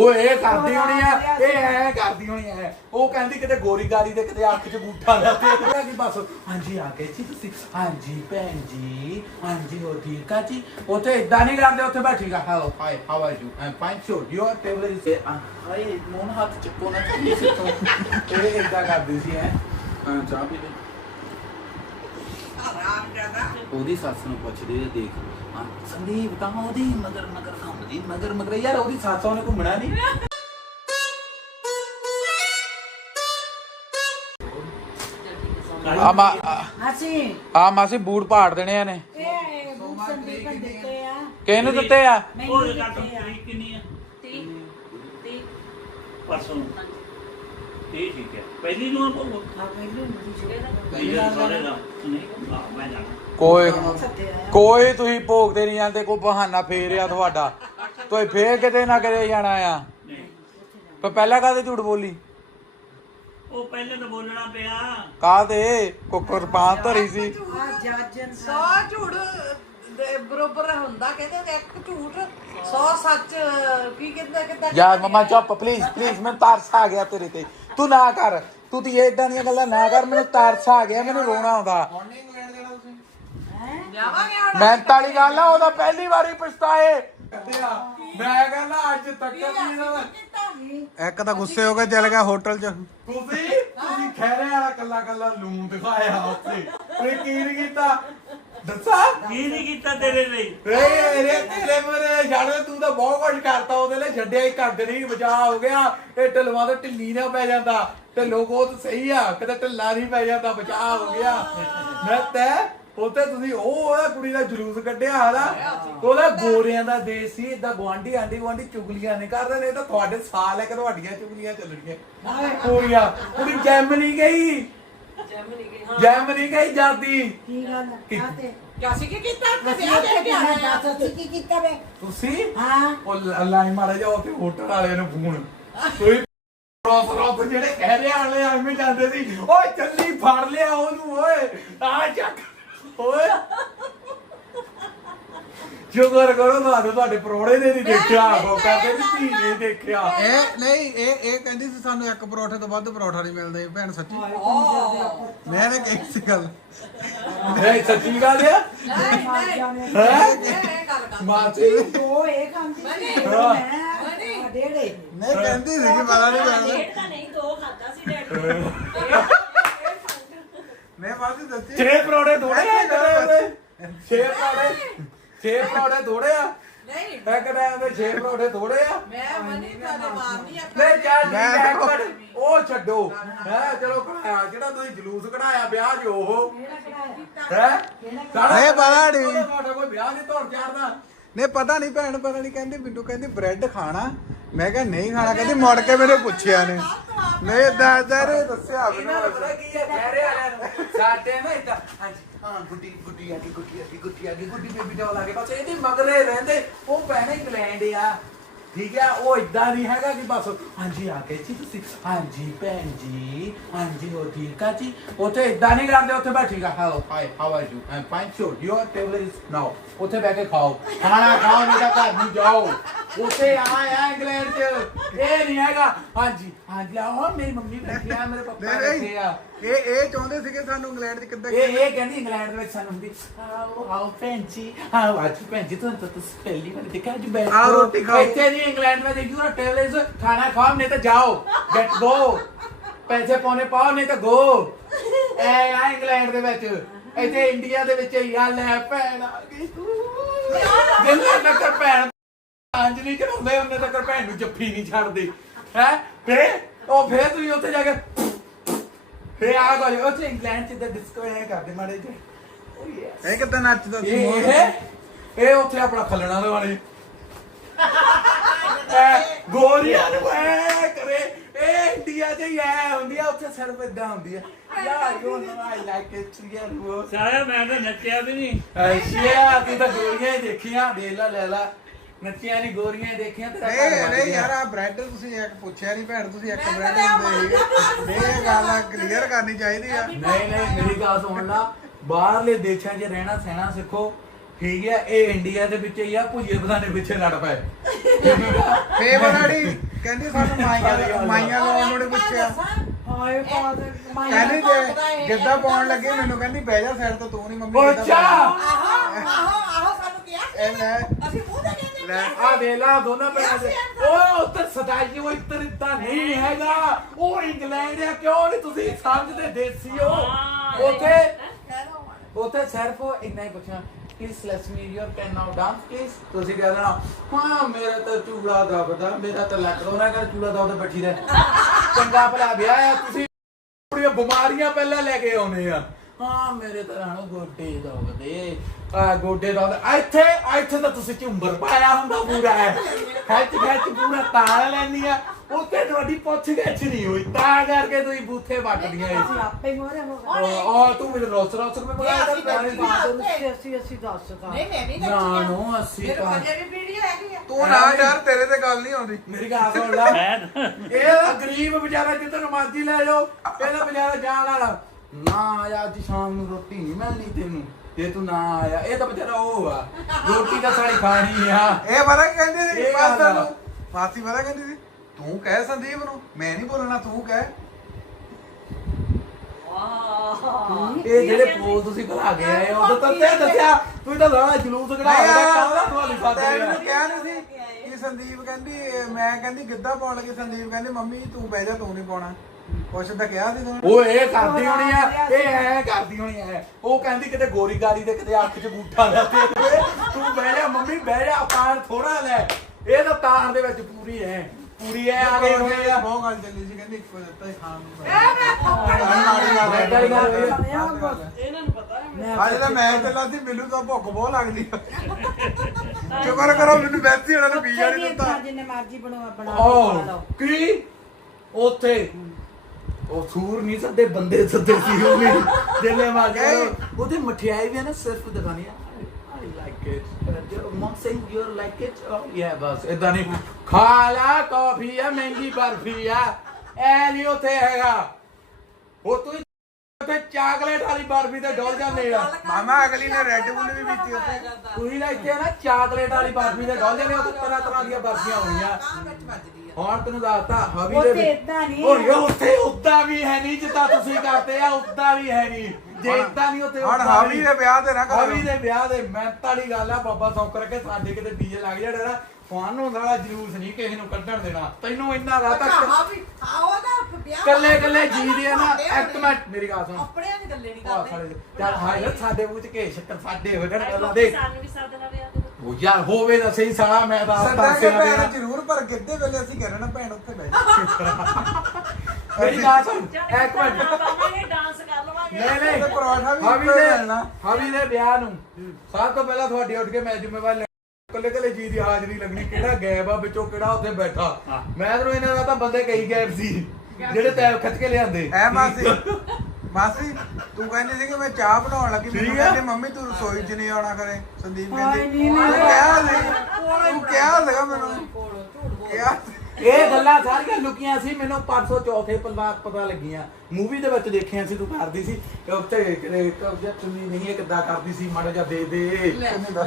ਓਏ ਇਹ ਕਰਦੀ ਹੋਣੀ ਆ ਇਹ ਐ ਕਰਦੀ ਹੋਣੀ ਐ ਉਹ ਕਹਿੰਦੀ ਕਿਤੇ ਗੋਰੀ ਗਾਰੀ ਦੇ ਕਿਤੇ ਅੱਖ 'ਚ ਬੂਠਾ ਲਾ ਤੇ ਇਹਦਾ ਕੀ ਬਸ। ਹਾਂਜੀ ਆ ਗਏ ਜੀ ਤੁਸੀਂ। ਹਾਂਜੀ ਭੈਣ ਜੀ। ਹਾਂਜੀ ਹੋ ਠੀਕ ਆ ਜੀ? ਉੱਥੇ ਇਦਾਂ ਨਹੀਂ ਕਰਦੇ ਉੱਥੇ ਬੈਠੀਗਾ hello hi how are you am fine sure your table is high ਮੋਨ ਹੱਥ ਚੱਕੋ ਨਾ ਚੱਲੀ ਸੀ ਤੂੰ। ਇਹ ਇਦਾਂ ਕਰਦੀ ਸੀ ਐ ਹਾਂ ਚਾਹ ਪੀ ਲੈ ਉਹਦੀ ਸੱਸ ਨੂੰ ਪੁੱਛਦੇ ਦੇਖ। ਹਾਂ ਸੰਦੀਪ ਤਾਂ ਉਹਦੀ ਮਗਰ ਮਗਰ ਘੁੰਮਦੀ ਮਗਰ ਮਗਰ ਯਾਰ ਉਹਦੀ ਸੱਸ ਉਹਨੇ ਘੁੰਮਣਾ ਨਹੀਂ ਆ ਮਾ ਅਸੀਂ ਆ ਮਾਸੀ ਬੂਟ ਪਾੜ ਦੇਣੇ ਨੇ ਇਹ ਬੂਟ ਸੰਦੀਪ ਨੂੰ ਦਿੱਤੇ ਆ। ਕਿਹਨੂੰ ਦਿੱਤੇ ਆ? ਮੈਨੂੰ ਦਿੱਤੇ ਆ। ਤਰੀਕ ਕਿੰਨੀ ਆ? 30 30 ਪਰਸੋਂ ਨੂੰ। ਇਹ ਠੀਕ ਹੈ। ਪਹਿਲੀ ਨੂੰ ਆਪਾਂ ਆ ਪਹਿਲੂ ਨੂੰ ਪਹਿਲੀ ਨੂੰ ਸਾਰੇ ਦਾ। ਨਹੀਂ ਆ ਮੈਂ ਜਾਣਾ। ਕੋਈ ਕੋਈ ਤੁਸੀਂ ਭੋਗਦੇ ਨਹੀਂ ਜਾਂਦੇ ਕੋਈ ਬਹਾਨਾ ਫੇਰਿਆ ਤੁਹਾਡਾ। ਤੁਸੀਂ ਫੇਰ ਕਿਤੇ ਨਾ ਕਰੇ ਜਾਣਾ ਆ। ਪਰ ਪਹਿਲਾਂ ਕਾਹਦੇ ਝੂਠ ਬੋਲੀ? ਉਹ ਪਹਿਲੇ ਤਾਂ ਬੋਲਣਾ ਪਿਆ। ਕਾਹਦੇ? ਕੁੱਕਰ ਪਾਂ ਧਰੀ ਸੀ। ਸੌ ਝੂਠ ਦੇ ਬਰੋਬਰ ਹੁੰਦਾ ਕਹਿੰਦੇ ਇੱਕ ਝੂਠ। ਸੌ ਸੱਚ ਕੀ ਕਹਿੰਦੇ ਕਿਦਾਂ ਯਾਰ ਮਮਾ ਚੁੱਪ ਪਲੀਜ਼ ਪਲੀਜ਼ ਮੈਨੂੰ ਤਰਸ ਆ ਗਿਆ ਤੇਰੇ ਤੇ। ਤੂੰ ਨਾ ਕਰ। ਤੂੰ ਤੀ ਇਦਾਂ ਦੀਆਂ ਗੱਲਾਂ ਨਾ ਕਰ ਮੈਨੂੰ ਤਰਸ ਆ ਗਿਆ ਮੈਨੂੰ ਰੋਣਾ ਆਉਂਦਾ। ਜਾਵਾਂਗੇ ਹੁਣ ਮਿਹਨਤ ਵਾਲੀ ਗੱਲ ਆ ਉਹਦਾ ਪਹਿਲੀ ਵਾਰੀ ਪਛਤਾਏ। ਮੈਂ ਕਹਿੰਦਾ ਅੱਜ ਤੱਕ ਵੀ ਇਹਨਾਂ ਇੱਕ ਤਾਂ ਗੁੱਸੇ ਹੋ ਕੇ ਚਲ ਗਿਆ ਹੋਟਲ 'ਚ। ਤੁਸੀਂ ਤੁਸੀਂ ਖੈਰੇ ਵਾਲਾ ਕੱਲਾ ਕੱਲਾ ਲੂਣ ਦਿਖਾਇਆ ਉੱਥੇ। ਤੁਸੀਂ ਕੀ ਨਹੀਂ ਕੀਤਾ? ਦੱਸਾਂ? ਕੀ ਨਹੀਂ ਕੀਤਾ ਤੇਰੇ ਲਈ? ਏ ਰੇ ਤੇਰੇ ਮਰੇ ਛੱਡ ਤੂੰ ਤਾਂ ਬਹੁਤ ਕੁਝ ਕਰਤਾ ਉਹਦੇ ਲਈ ਛੱਡਿਆ ਹੀ ਕੱਗ ਨਹੀਂ ਬਚਾ ਹੋ ਗਿਆ। ਇਹ ਢਲਵਾ ਤਾਂ ਢਿੱਲੀ ਨਾ ਪੈ ਜਾਂਦਾ। ਤੇ ਲੋਕੋ ਤਾਂ ਸਹੀ ਆ ਕਿਤੇ ਢਿੱਲਾ ਨਹੀਂ ਪੈ ਜਾਂਦਾ ਬਚਾ ਹੋ ਗਿਆ। ਮੈਂ ਤੈ ਉੱਥੇ ਤੁਸੀਂ ਉਹ ਉਹਦਾ ਕੁੜੀ ਦਾ ਜਲੂਸ ਕੱਢਿਆ ਹਨਾ? ਉਹਦਾ ਗੋਰਿਆਂ ਦਾ ਦੇਸ਼ ਸੀ ਇਦਾਂ ਗਵਾਂਢੀ ਆਂਢੀ ਗਵਾਂਢੀ ਚੁਗਲੀਆਂ ਨਹੀਂ ਕਰਦੇ ਨੇ ਤਾਂ ਤੁਹਾਡੇ ਸਾਲ ਹੈ ਕਿ ਤੁਹਾਡੀਆਂ ਚੁਗਲੀਆਂ ਚੱਲਣੀਆਂ। ਕੁੜੀਆਂ ਕੁੜੀ ਜੈਮ ਨਹੀਂ ਗਈ? ਜੈਮ ਨਹੀਂ ਗਈ ਜਾਂਦੀ? ਕੀ ਗੱਲ? ਆ ਤੇ ਅਸੀਂ ਕੀ ਕੀਤਾ? ਤੁਸੀਂ ਆ ਦੇ ਕੇ ਆਏ ਆ ਦੱਸ ਅਸੀਂ ਕੀ ਕੀਤਾ ਵੇ? ਤੁਸੀਂ? ਹਾਂ। ਉਹ ਲਾਈ ਮਾਰਾ ਜਾ ਉੱਥੇ ਹੋਟਲ ਵਾਲੇ ਨੂੰ ਫੋਨ। ਕੋਈ ਰੋਸ ਰੋਸ ਜਿਹੜੇ ਕਹਿ ਰਹੇ ਆਲੇ ਆਵੇਂ ਜਾਂਦੇ ਸੀ ਓਏ ਚੱਲੀ ਫੜ ਲਿਆ ਉਹਨੂੰ ਓਏ। ਆ ਚੱਕ। ਓਏ। ਸ਼ੁਕਰ ਕਰੋ ਤੁਹਾਨੂੰ ਤੁਹਾਡੇ ਪਰੋੜੇ ਨੇ ਨਹੀਂ ਦੇਖਿਆ ਉਹ ਕਹਿੰਦੇ ਵੀ ਧੀ ਨੇ ਦੇਖਿਆ। ਇਹ ਨਹੀਂ ਇਹ ਇਹ ਕਹਿੰਦੀ ਸੀ ਸਾਨੂੰ ਇੱਕ ਪਰੌਠੇ ਤੋਂ ਵੱਧ ਪਰੌਠਾ ਨਹੀਂ ਮਿਲਦਾ ਇਹ ਭੈਣ ਸੱਚੀ। ਮੈਂ ਨੇ ਕਹੀ ਸੀ ਗੱਲ। ਨਹੀਂ ਸੱਚੀ ਗੱਲ ਆ? ਨਹੀਂ ਨਹੀਂ। ਹੈ? ਇਹ ਗੱਲ ਕਰ ਮਾਤੀ ਦੋ ਇਹ ਖਾਂਦੀ ਸੀ। ਮੈਂ ਡੇੜੇ ਨਹੀਂ ਕਹਿੰਦੀ ਸੀ ਕਿ ਪਤਾ ਨਹੀਂ ਮਿਲਦਾ ਡੇਢ ਤਾਂ ਨਹੀਂ ਦੋ ਖਾਦਾ ਸੀ ਡੈਡੀ ਦੱਸੀ। ਛੇ ਪਰੋੜੇ ਥੋੜੇ ਆ ਕਰੇ ਉਹਦੇ ਛੇ ਪਰੋੜੇ ਛੇ ਪਰੋੜੇ ਥੋੜੇ ਆ। ਨਹੀਂ। ਇੱਕ ਟਾਈਮ ਦੇ ਛੇ ਪਰੋੜੇ ਥੋੜੇ ਆ। ਮੈਂ ਮਨੀ ਤਾਂ ਮਾਰਨੀ ਆ ਨਹੀਂ ਚੱਲ ਠੀਕ ਮੈਂ ਹੈ ਉਹ ਛੱਡੋ। ਹੈ ਚਲੋ ਕਢਾਇਆ ਜਿਹੜਾ ਤੁਸੀਂ ਜਲੂਸ ਕਢਾਇਆ ਵਿਆਹ 'ਚ ਉਹ? ਹੈ? ਨਹੀਂ, ਪਤਾ ਨਹੀਂ। ਤੁਹਾਡਾ ਕੋਈ ਵਿਆਹ ਨਹੀਂ ਧੌਣ ਚਾਰਦਾ ਨਹੀਂ ਪਤਾ ਨਹੀਂ ਭੈਣ, ਪਤਾ ਨਹੀਂ ਕਹਿੰਦੀ, ਬਿੰਦੂ ਕਹਿੰਦੀ ਬ੍ਰੈਡ ਖਾਣਾ। ਮੈਂ ਕਿਹਾ ਨਹੀਂ ਖਾਣਾ, ਕਹਿੰਦੀ ਮੁੜ ਕੇ ਮੇਰੇ ਪੁੱਛਿਆ ਨੇ। ਨਹੀਂ ਦਾਦਾ ਨੇ ਦੱਸਿਆ ਇਹਨਾਂ ਨੂੰ ਪਤਾ ਕੀ ਹੈ ਕਹਿਰੇ ਵਾਲਿਆਂ ਨੂੰ। ਸਾਡੇ ਨਾ ਇਦਾਂ ਹਾਂਜੀ। ਹਾਂ, ਗੁੱਡੀ ਗੁੱਡੀ ਆ ਗਈ, ਗੁੱਡੀ ਆ ਗਈ, ਗੁੱਡੀ ਆ ਗਈ, ਗੁੱਡੀ ਬੇਬੀ ਡਾਲ ਆ ਗਏ ਬਸ ਇਹਦੇ ਮਗਰੇ ਰਹਿੰਦੇ, ਉਹ ਭੈਣੇ ਇੰਗਲੈਂਡ ਆ। ਠੀਕ ਹੈ? ਉਹ ਇਦਾਂ ਨਹੀਂ ਹੈਗਾ ਕਿ ਬਸ ਹਾਂਜੀ ਆ ਗਏ ਜੀ ਤੁਸੀਂ। ਹਾਂਜੀ ਭੈਣ ਜੀ। ਹਾਂਜੀ ਹੋ ਠੀਕ ਆ ਜੀ? ਉੱਥੇ ਇਦਾਂ ਨਹੀਂ ਕਰਦੇ ਉੱਥੇ ਬੈਠੀਗਾ hello hi how are you am fine sure your table is now ਉੱਥੇ ਬਹਿ ਕੇ ਖਾਓ। ਖਾਣਾ ਖਾਓ ਨਹੀਂ ਤਾਂ ਘਰ ਨੂੰ ਜਾਓ। ਉੱਥੇ ਆ ਆ ਇੰਗਲੈਂਡ 'ਚ। ਇਹ ਨਹੀਂ ਹੈਗਾ। ਹਾਂਜੀ ਹਾਂਜੀ ਆਓ ਮੇਰੀ ਮੰਮੀ ਬੈਠੀ ਆ ਮੇਰੇ ਪਾਪਾ ਬੈਠੇ ਆ। ਇਹ ਇਹ ਚਾਹੁੰਦੇ ਸੀਗੇ ਸਾਨੂੰ ਇੰਗਲੈਂਡ 'ਚ ਕਿੱਦਾਂ ਇਹ ਇਹ ਕਹਿੰਦੀ ਇੰਗਲੈਂਡ ਵਿੱਚ ਸਾਨੂੰ ਹੁੰਦੀ ਆਓ ਆਓ ਭੈਣ ਜੀ ਆਓ ਅੱਜ ਭੈਣ ਤਾਂ ਤੁਸੀਂ ਪਹਿਲੀ ਵਾਰ ਦੇਖਿਆ ਅੱਜ ਬੈਠੋ। ਆਓ ਰੋਟੀ ਖਾਓ। ਇੱਥੇ ਨਹੀਂ ਇੰਗਲੈਂਡ ਵਿੱਚ ਦੇਖੀ ਉਹ ਟੇਬਲ ਇਸ ਖਾਣਾ ਖਾਓ ਨਹੀਂ ਤਾਂ ਜਾਓ ਗੈਟ ਗੋ। ਪੈਸੇ ਪਾਉਣੇ ਪਾਓ ਨਹੀਂ ਤਾਂ ਗੋ। ਐ ਆ ਇੰਗਲੈਂਡ ਦੇ ਵਿੱਚ। ਇੱਥੇ ਇੰਡੀਆ ਦੇ ਵਿੱਚ ਹੀ ਆ ਲੈ ਭੈਣ ਜਿੰਨਾ ਤੱਕ ਭੈਣ ਅੰਜ ਨਹੀਂ ਉਹਨੇ ਤੱਕ ਭੈਣ ਨੂੰ ਜੱਫੀ ਨਹੀਂ ਛੱਡਦੇ। ਹੈ? ਫੇ ਉਹ ਫੇਰ ਤੁਸੀਂ ਉੱਥੇ ਜਾ ਕੇ ਫੇ ਆ ਗਏ ਉੱਥੇ ਇੰਗਲੈਂਡ ਚ ਤਾਂ ਡਿਸਕੋ ਐ ਕਰਦੇ ਮਾੜੇ ਜੇ ਇਹ ਕਿੱਦਾਂ ਨੱਚਦਾ ਸੀ? ਇਹ ਇਹ ਇਹ ਉੱਥੇ ਆਪਣਾ ਖੱਲਣਾ ਦੇ ਵਾਲੇ। ਐ ਗੋਰੀਆਂ ਨੂੰ ਐ ਕਰੇ। ਇਹ ਇੰਡੀਆ 'ਚ ਹੀ ਐ ਹੁੰਦੀ ਆ ਉੱਥੇ ਸਿਰਫ ਇਦਾਂ ਹੁੰਦੀ ਆ। ਯਾਰ you know I like it ਯਾਰ ਉਹ ਸਾਰਾ ਮੈਂ ਤਾਂ ਨੱਚਿਆ ਵੀ ਨਹੀਂ। ਅੱਛਾ ਤੂੰ ਤਾਂ ਗੋਰੀਆਂ ਹੀ ਦੇਖੀਆਂ। ਦੇ ਲਾ ਲੈ ਲਾ। ਨੱਚੀਆਂ ਨਹੀਂ ਗੋਰੀਆਂ ਦੇਖੀਆਂ ਤੇਰਾ ਘਰ ਨਹੀਂ ਵੱਜ ਨਹੀਂ ਗਿਆ। ਯਾਰ ਆ ਬ੍ਰੈਡ ਤੁਸੀਂ ਇੱਕ ਪੁੱਛਿਆ ਨਹੀਂ ਭੈਣ ਤੁਸੀਂ ਇੱਕ ਬ੍ਰੈਡ ਸੀਗੇ। ਇਹ ਗੱਲ ਕਲੀਅਰ ਕਰਨੀ ਚਾਹੀਦੀ ਆ। ਨਹੀਂ ਨਹੀਂ ਮੇਰੀ ਗੱਲ ਸੁਣ ਲਾ। ਬਾਹਰਲੇ ਦੇਸ਼ਾਂ 'ਚ ਰਹਿਣਾ ਸਹਿਣਾ ਸਿੱਖੋ। ਠੀਕ ਹੈ ਇਹ ਇੰਡੀਆ ਦੇ ਵਿੱਚ ਹੀ ਆ ਭੁਜੀਏ ਬਦਾਨੇ ਪਿੱਛੇ ਲੜ ਪਏ। ਫੇ ਬਨਾੜੀ ਕਹਿੰਦੀ ਸਾਨੂੰ ਮਾਈਆਂ ਮਾਈਆਂ ਲਾਉਣ ਨੂੰ ਪੁੱਛਿਆ। ਹਾਏ ਫਾਦਰ ਕਹਿੰਦੀ ਜੇ ਗਿੱਧਾ ਪਾਉਣ ਲੱਗੇ ਮੈਨੂੰ ਕਹਿੰਦੀ ਬਹਿ ਜਾ ਸਾਈਡ ਤੋਂ ਤੂੰ ਨਹੀਂ ਮੰਮੀ ਗਿੱਧਾ ਪਾਉਣਾ। ਆਹੋ ਆਹੋ ਆਹੋ ਸਾਨੂੰ ਕਿਹਾ ਇਹ ਲੈ ਅਸੀਂ ਮੂੰਹ ਤੇ ਕਹਿੰਦੇ ਲੈ ਆ ਵੇਲਾ ਦੋਨਾਂ ਭੈਣਾਂ ਦੇ। ਓਏ ਉੱਤਰ ਸਦਾਈ ਉਹ ਇੱਧਰ ਇੱਦਾਂ ਨਹੀਂ ਹੈਗਾ। ਉਹ ਇੰਗਲੈਂਡ ਆ ਕਿਉਂ ਨਹੀਂ ਤੁਸੀਂ ਸਮਝਦੇ ਦੇਸੀ ਹੋ? ਉੱਥੇ ਉੱਥੇ ਸਿਰਫ ਇੰਨਾ ਹੀ ਪੁੱਛਣਾ please let's me your can now dance please ਤੁਸੀਂ ਕਹਿ ਦੇਣਾ ਹਾਂ ਮੇਰਾ ਤਾਂ ਚੂੜਾ ਦਬਦਾ ਮੇਰਾ ਤਾਂ ਲੱਕ ਰੋਣਾ ਕਰ ਚੂੜਾ ਦਬਦਾ ਬੈਠੀ ਰਹਿ। ਚੰਗਾ ਭਲਾ ਵਿਆਹ ਆ ਤੁਸੀਂ ਬੜੀਆਂ ਬਿਮਾਰੀਆਂ ਪਹਿਲਾਂ ਲੈ ਕੇ ਆਉਨੇ ਆ। ਹਾਂ ਮੇਰੇ ਤਾਂ ਹਣ ਗੋਡੇ ਦੁਖਦੇ ਆ ਗੋਡੇ ਦੁਖਦੇ ਇੱਥੇ ਇੱਥੇ ਤਾਂ ਤੁਸੀਂ ਝੁੰਬਰ ਪਾਇਆ ਹੁੰਦਾ ਪੂਰਾ ਹੈ ਖੱਚ ਖੱਚ ਪੂਰਾ ਤਾਲ ਲੈਂਦੀ ਆ। ਉੱਥੇ ਤੁਹਾਡੀ ਪੁੱਛ ਗਿੱਛ ਨਹੀਂ ਹੋਈ। ਤਾਂ ਕਰਕੇ ਤੁਸੀਂ ਬੂਥੇ ਵੱਟਦੀਆਂ ਸੀ ਆਪੇ ਮੋਰੇ ਹੋ ਗਏ। ਉਹ ਤੂੰ ਮੇਰੇ ਰੋਸ ਰੋਸ ਰੁਪਏ ਮੰਗਾਇਆ ਤਾਂ। ਅਸੀਂ ਅਸੀਂ ਨਹੀਂ ਮੈਂ ਨਹੀਂ ਨਾ ਦੱਸੀ ਨੂੰ ਅਸੀਂ ਮੇਰੇ ਤਾਂ ਕੋਲ ਜਿਹੜੀ ਵੀਡੀਓ ਹੈਗੀ ਆ। ਤੂੰ ਨਾ ਯਾਰ ਤੇਰੇ ਤੇ ਗੱਲ ਨਹੀਂ ਆਉਂਦੀ। ਮੇਰੀ ਗੱਲ ਸੁਣ ਲੈ। ਇਹ ਗਰੀਬ ਵਿਚਾਰਾ ਜਿੱਧਰ ਨੂੰ ਮਰਜ਼ੀ ਲੈ ਜਾਓ। ਇਹਦਾ ਵਿਚਾਰਾ ਜਾਣ ਵਾਲਾ। ਨਾ ਅੱਜ ਸ਼ਾਮ ਨੂੰ ਰੋਟੀ ਨਹੀਂ ਮਿਲਣੀ ਤੈਨੂੰ। ਜੇ ਤੂੰ ਨਾ ਆਇਆ ਇਹ ਤਾਂ ਵਿਚਾਰਾ ਉਹ ਆ। ਰੋਟੀ ਤਾਂ ਸਾਲੀ ਖਾਣੀ ਆ। ਇਹ ਬੜਾ ਕਹਿੰਦੀ ਸੀ ਇਹ ਗੱਲ ਮਾਸਟਰ ਆ। ਨੂੰ। ਮਾਸੀ ਬੜਾ ਕਹਿੰਦੀ ਸੀ ਤੂੰ ਕਹਿ ਸੰਦੀਪ ਨੂੰ ਮੈਂ ਨਹੀਂ ਬੋਲਣਾ ਤੂੰ ਕਹਿ। ਇਹ ਜਿਹੜੇ ਪੋਲ ਤੁਸੀਂ ਖਲਾ ਗਏ ਆਏ ਉਦੋਂ ਤਾਂ ਤੇ ਦੱਸਿਆ ਤੂੰ ਤਾਂ ਲਾਣਾ ਜਲੂਸ ਕਢਾ ਕੇ ਕਾਹਦਾ ਤੁਹਾਨੂੰ ਫਸ ਤੈਨੂੰ ਰਿਹਾ ਕਿਹਾ ਨਹੀਂ ਸੀ ਕਿ ਸੰਦੀਪ ਕਹਿੰਦੀ ਮੈਂ ਕਹਿੰਦੀ ਗਿੱਧਾ ਪਾਉਣ ਲੱਗੀ ਸੰਦੀਪ ਕਹਿੰਦੀ ਮੰਮੀ ਤੂੰ ਬਹਿ ਜਾ ਤੂੰ ਨਹੀਂ ਪਾਉਣਾ। ਕੁਛ ਤਾਂ ਕਿਹਾ ਸੀ ਤੂੰ ਉਹ ਇਹ ਕਰਦੀ ਹੋਣੀ ਆ ਇਹ ਐ ਕਰਦੀ ਹੋਣੀ ਐ ਉਹ ਕਹਿੰਦੀ ਕਿਤੇ ਗੋਰੀ ਗਾਰੀ ਦੇ ਕਿਤੇ ਅੱਖ 'ਚ ਬੂਠਾ ਲੈ ਤੇ ਤੂੰ ਬਹਿ ਜਾ ਮੰਮੀ ਬਹਿ ਜਾ ਤਾਰ ਥੋੜਾ ਲੈ। ਇਹ ਤਾਂ ਤਾਰ ਦੇ ਵਿੱਚ ਪੂਰੀ ਐ। ਪੂਰੀ ਐ ਆ ਗਏ ਹੋਏ ਆ ਬਹੁਤ ਗੱਲ ਚੱਲੀ ਸੀ ਕਹਿੰਦੀ ਇੱਕੋ ਦਿੱਤਾ ਹੀ ਖਾਣ ਨੂੰ। ਹੋਈ। ਇਹਨਾਂ ਨੂੰ ਪਤਾ ਹੈ ਅੱਜ ਤਾਂ ਮੈਂ ਚੱਲਾ ਸੀ ਮੈਨੂੰ ਤਾਂ ਭੁੱਖ ਬਹੁਤ ਲੱਗਦੀ ਆ। ਸ਼ੁਕਰ ਕਰੋ ਮੈਨੂੰ ਵੈਸੀ ਉਹਨਾਂ ਨੇ ਪੀਜ਼ਾ ਨਹੀਂ ਦਿੱਤਾ। ਜਿੰਨੇ ਮਰਜ਼ੀ ਬਣਵਾ ਬਣਾ ਲਓ। ਕੀ? ਉੱਥੇ ਉਹ ਸੂਰ ਨਹੀਂ ਸੱਦੇ ਬੰਦੇ ਸੱਦੇ ਸੀ ਉਹ ਵੀ। ਜਿੰਨੇ ਮਾਰ ਗਏ ਉਹਦੇ ਮਠਿਆਈ ਵੀ ਆ ਨਾ ਸਿਰਫ ਦਿਖਾਣੀ ਆ। I like it. Hmm saying you like it yeah ਬਸ ਇਦਾਂ ਨਹੀਂ। ਖਾ ਲਾ ਕਾਫੀ ਆ ਮਹਿੰਗੀ ਬਰਫੀ ਆ। ਐ ਨਹੀਂ ਉੱਥੇ ਹੈਗਾ। ਉਹ ਤੂੰ ਉੱਥੇ ਚਾਕਲੇਟ ਵਾਲੀ ਬਰਫੀ ਤੇ ਡੋਲ ਜਾਂਦੇ ਆ। ਮਾਮਾ ਅਗਲੀ ਨੇ ਰੈੱਡ ਬੁੱਲ ਵੀ ਪੀਤੀ ਉੱਥੇ। ਤੁਸੀਂ ਨਾ ਇੱਥੇ ਨਾ ਚਾਕਲੇਟ ਵਾਲੀ ਬਰਫੀ ਤੇ ਡੋਲ ਜਾਂਦੇ ਉੱਥੇ ਤਰ੍ਹਾਂ ਤਰ੍ਹਾਂ ਦੀਆਂ ਬਰਫੀਆਂ ਹੋਣੀਆਂ। ਹੁਣ ਤੈਨੂੰ ਦੱਸਤਾ ਹਵੀ ਦੇ ਵਿੱਚ ਏਦਾਂ ਨਹੀਂ। ਓ ਯੋ ਉੱਥੇ ਉੱਦਾਂ ਵੀ ਹੈ ਨਹੀਂ ਜਿੱਦਾਂ ਤੁਸੀਂ ਕਰਦੇ ਆ ਉੱਦਾਂ ਵੀ ਹੈ ਨਹੀਂ। ਜੇ ਇੱਦਾਂ ਨਹੀਂ ਉੱਥੇ ਹੁਣ ਹਾਵੀ। ਦੇ ਵਿਆਹ ਤੇ ਨਾ ਕਰੋ। ਹਵੀ ਦੇ ਵਿਆਹ ਦੇ ਮਿਹਨਤ ਵਾਲੀ ਗੱਲ ਆ ਬਾਬਾ ਸੌਕਰ ਕੇ ਸਾਡੇ ਕਿਤੇ ਡੀਜੇ ਲੱਗ ਜਾਣਾ ਤੁਹਾਨੂੰ ਸਾਲਾ ਜਲੂਸ ਨਹੀਂ ਕਿਸੇ ਨੂੰ ਕੱਢਣ ਦੇਣਾ। ਤੈਨੂੰ ਇੰਨਾ ਰਾਤਾ ਹਾਂ ਵੀ ਆਓ ਦਾ ਵਿਆਹ ਕੱਲੇ ਕੱਲੇ ਜੀ ਦੇ ਆ ਨਾ ਇੱਕ ਮਿੰਟ ਮੇਰੀ ਗੱਲ ਸੁਣ। ਆਪਣਿਆਂ ਦੀ ਗੱਲੇ ਨਹੀਂ ਕਰਦੇ। ਸਾਲੇ ਚੱਲ ਹਾਏ ਨਾ ਸਾਡੇ ਮੂੰਹ ਚ ਕੇ ਸ਼ੱਕਰ ਸਾਡੇ ਹੋ ਜਾਣ ਪਹਿਲਾਂ ਦੇਖ। ਸਾਨੂੰ ਵੀ ਸੱਦ ਲਵੇ ਆ ਉਹ ਯਾਰ ਹੋਵੇ ਤਾਂ ਸਹੀ ਸਾਲਾ ਮੈਂ ਤਾਂ ਕੇ ਦੱਸਿਆ ਭੈਣ ਜ਼ਰੂਰ ਪਰ ਗਿੱਧੇ ਵੇਲੇ ਅਸੀਂ ਕਹਿਣਾ ਭੈਣ ਉੱਥੇ ਜਾ। ਮੇਰੀ ਗੱਲ ਸੁਣ ਇੱਕ ਮਿੰਟ। ਡਾਂਸ ਕਰ ਲਵਾਂਗੇ। ਨਹੀਂ ਨਹੀਂ। ਪਰੌਠਾ ਵੀ ਹਵੀ ਦੇ। ਹਵੀ ਦੇ ਵਿਆਹ ਨੂੰ। ਸਭ ਤੋਂ ਪਹਿਲਾਂ ਤੁਹਾਡੀ ਉੱਠ ਕੇ ਮੈਂ ਜ਼ਿੰਮੇਵਾਰ ਲੈ ਕੱਲੇ ਕੱਲੇ ਜੀ ਦੀ ਹਾਜ਼ਰੀ ਲੱਗਣੀ ਕਿਹੜਾ ਗਾਇਬ ਆ ਵਿੱਚੋਂ ਕਿਹੜਾ ਉੱਥੇ ਬੈਠਾ ਮੈਂ ਤੈਨੂੰ ਇਹਨਾਂ ਦਾ ਤਾਂ ਬੰਦੇ ਕਈ ਗਾਇਬ ਸੀ ਜਿਹੜੇ ਤੈਨੂੰ ਖਿੱਚ ਕੇ ਲਿਆਂਦੇ ਐ ਮਾਸੀ ਮਾਸੀ ਤੂੰ ਕਹਿੰਦੀ ਸੀ ਕਿ ਮੈਂ ਚਾਹ ਬਣਾਉਣ ਲੱਗੀ ਮੈਨੂੰ। ਕਹਿੰਦੀ ਮੰਮੀ ਤੂੰ ਰਸੋਈ 'ਚ ਨਹੀਂ ਆਉਣਾ ਕਰੇ ਸੰਦੀਪ ਕਹਿੰਦੀ ਨਹੀਂ, ਨਹੀਂ, ਤੂੰ ਕਿਹਾ ਸੀ ਤੂੰ ਕਿਹਾ ਸੀਗਾ ਮੈਨੂੰ ਕਿਹਾ ਸੀ। ਇਹ ਗੱਲਾਂ ਸਾਰੀਆਂ ਲੁਕੀਆਂ ਸੀ ਮੈਨੂੰ 504 ਪਲਵਾਰ ਪਤਾ ਲੱਗੀਆਂ। ਮੂਵੀ ਦੇ ਵਿੱਚ ਦੇਖਿਆ ਸੀ ਤੂੰ ਕਰਦੀ ਸੀ ਕਿ ਉੱਤੇ ਕਿਤੇ ਕਬਜ਼ਾ ਚੁੰਨੀ ਨਹੀਂ ਇਹ ਕਿੱਦਾਂ ਕਰਦੀ ਸੀ ਮਾੜਾ ਜਿਹਾ ਦੇ ਦੇ